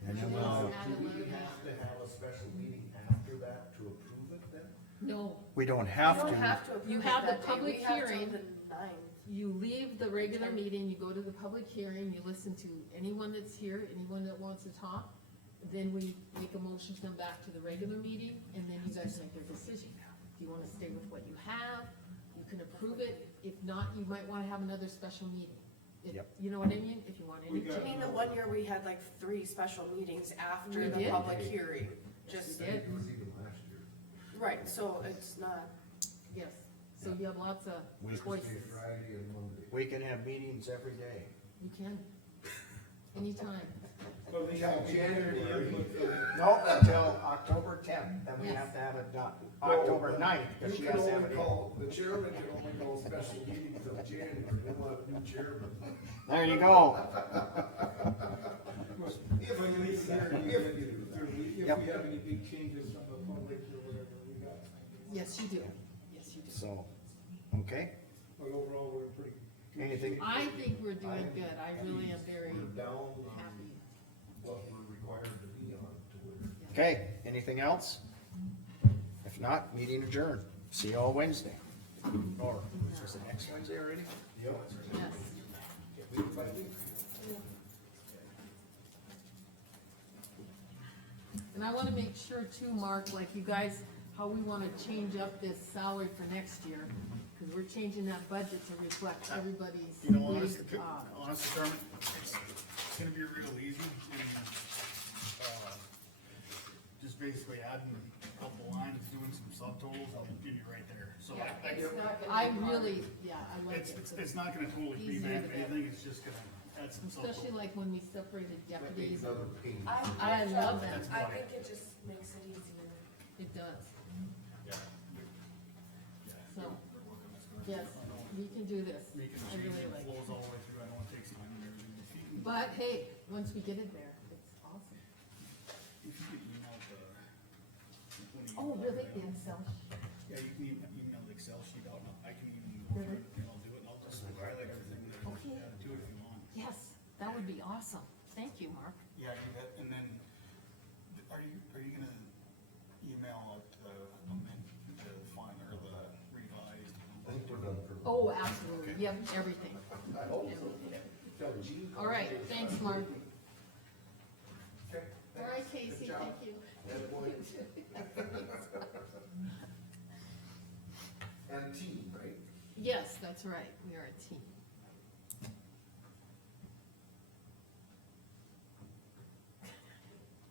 And And then then, we'll Now, add do a we letter have to to have a special meeting after that to approve it then? No, we don't You have don't to, have to approve You it have the that day. public We have till hearing. the 9th. you leave the regular meeting, you go to the public hearing, you listen to anyone that's here, anyone that wants to talk. Then we make a motion to come back to the regular meeting, and then you guys make your decision. Do you wanna stay with what you have? You can approve it, if not, you might wanna have another special meeting. Yep. You know what I mean, if you want any We got- I mean, the one year we had like 3 special meetings after We the did. public hearing, just, We did. It was even last year. right, so it's not, Yes, so you have lots of We- choices, Tuesday, Friday and Monday. we can have meetings every day. you can, anytime. But we have January input from No, until October 10th, then we Yes. have to have it done, October 9th, because she You can has to have only it in. call, the chairman can only call special meetings till January, we'll have a new chairman. There you go. If When you we need hear, that, if if you do. we Yep. have any big changes from the public or whatever, we got. Yes, you do, yes, you do. So, okay, But overall, we're pretty. good Anything- shape. I think we're doing good, I really am very We're down on happy. what we're required to be on to where. okay, anything else? If not, meeting adjourned, see you all Wednesday. Or, is it next Wednesday already? Yep. Yes. Week by week. And I wanna make sure too, Mark, like you guys, how we wanna change up this salary for next year, cause we're changing that budget to reflect everybody's you know, honestly, big, honestly, Carmen, it's gonna be real easy, just basically adding a couple lines, doing some subtotals, I'll give you right there, so. Yeah, I- it's not gonna I be hard. Really, yeah, I like it. It's not gonna totally Easier revamp to get. anything, it's just gonna add some Especially subtotals. like when we separated Might deputies, need another page. I love that, That's I why. think it just makes it easier. it does, Yeah. so, We're working this good. yes, we can do this, Making I the change really and like it. flows all the way through, I know it takes time and everything. If you can- But hey, once we get it there, it's awesome. If you could email the. when you Oh, email really, it, the Excel? Yeah, you can email the Excel sheet out, and I can even go through it, and I'll do it, and I'll just highlight everything that Okay. add to it if you want. Yes, that would be awesome, thank you, Mark. Yeah, do that, and then, are you gonna email out the amend, the fine, or the revised? I think we're done for. Oh, absolutely, yep, everything. I hope so. Tell Gene. All right, thanks, Mark. Okay. All right, Thanks. Casey, Good job. thank you. Good boy. And team, right? Yes, that's right, we are a team.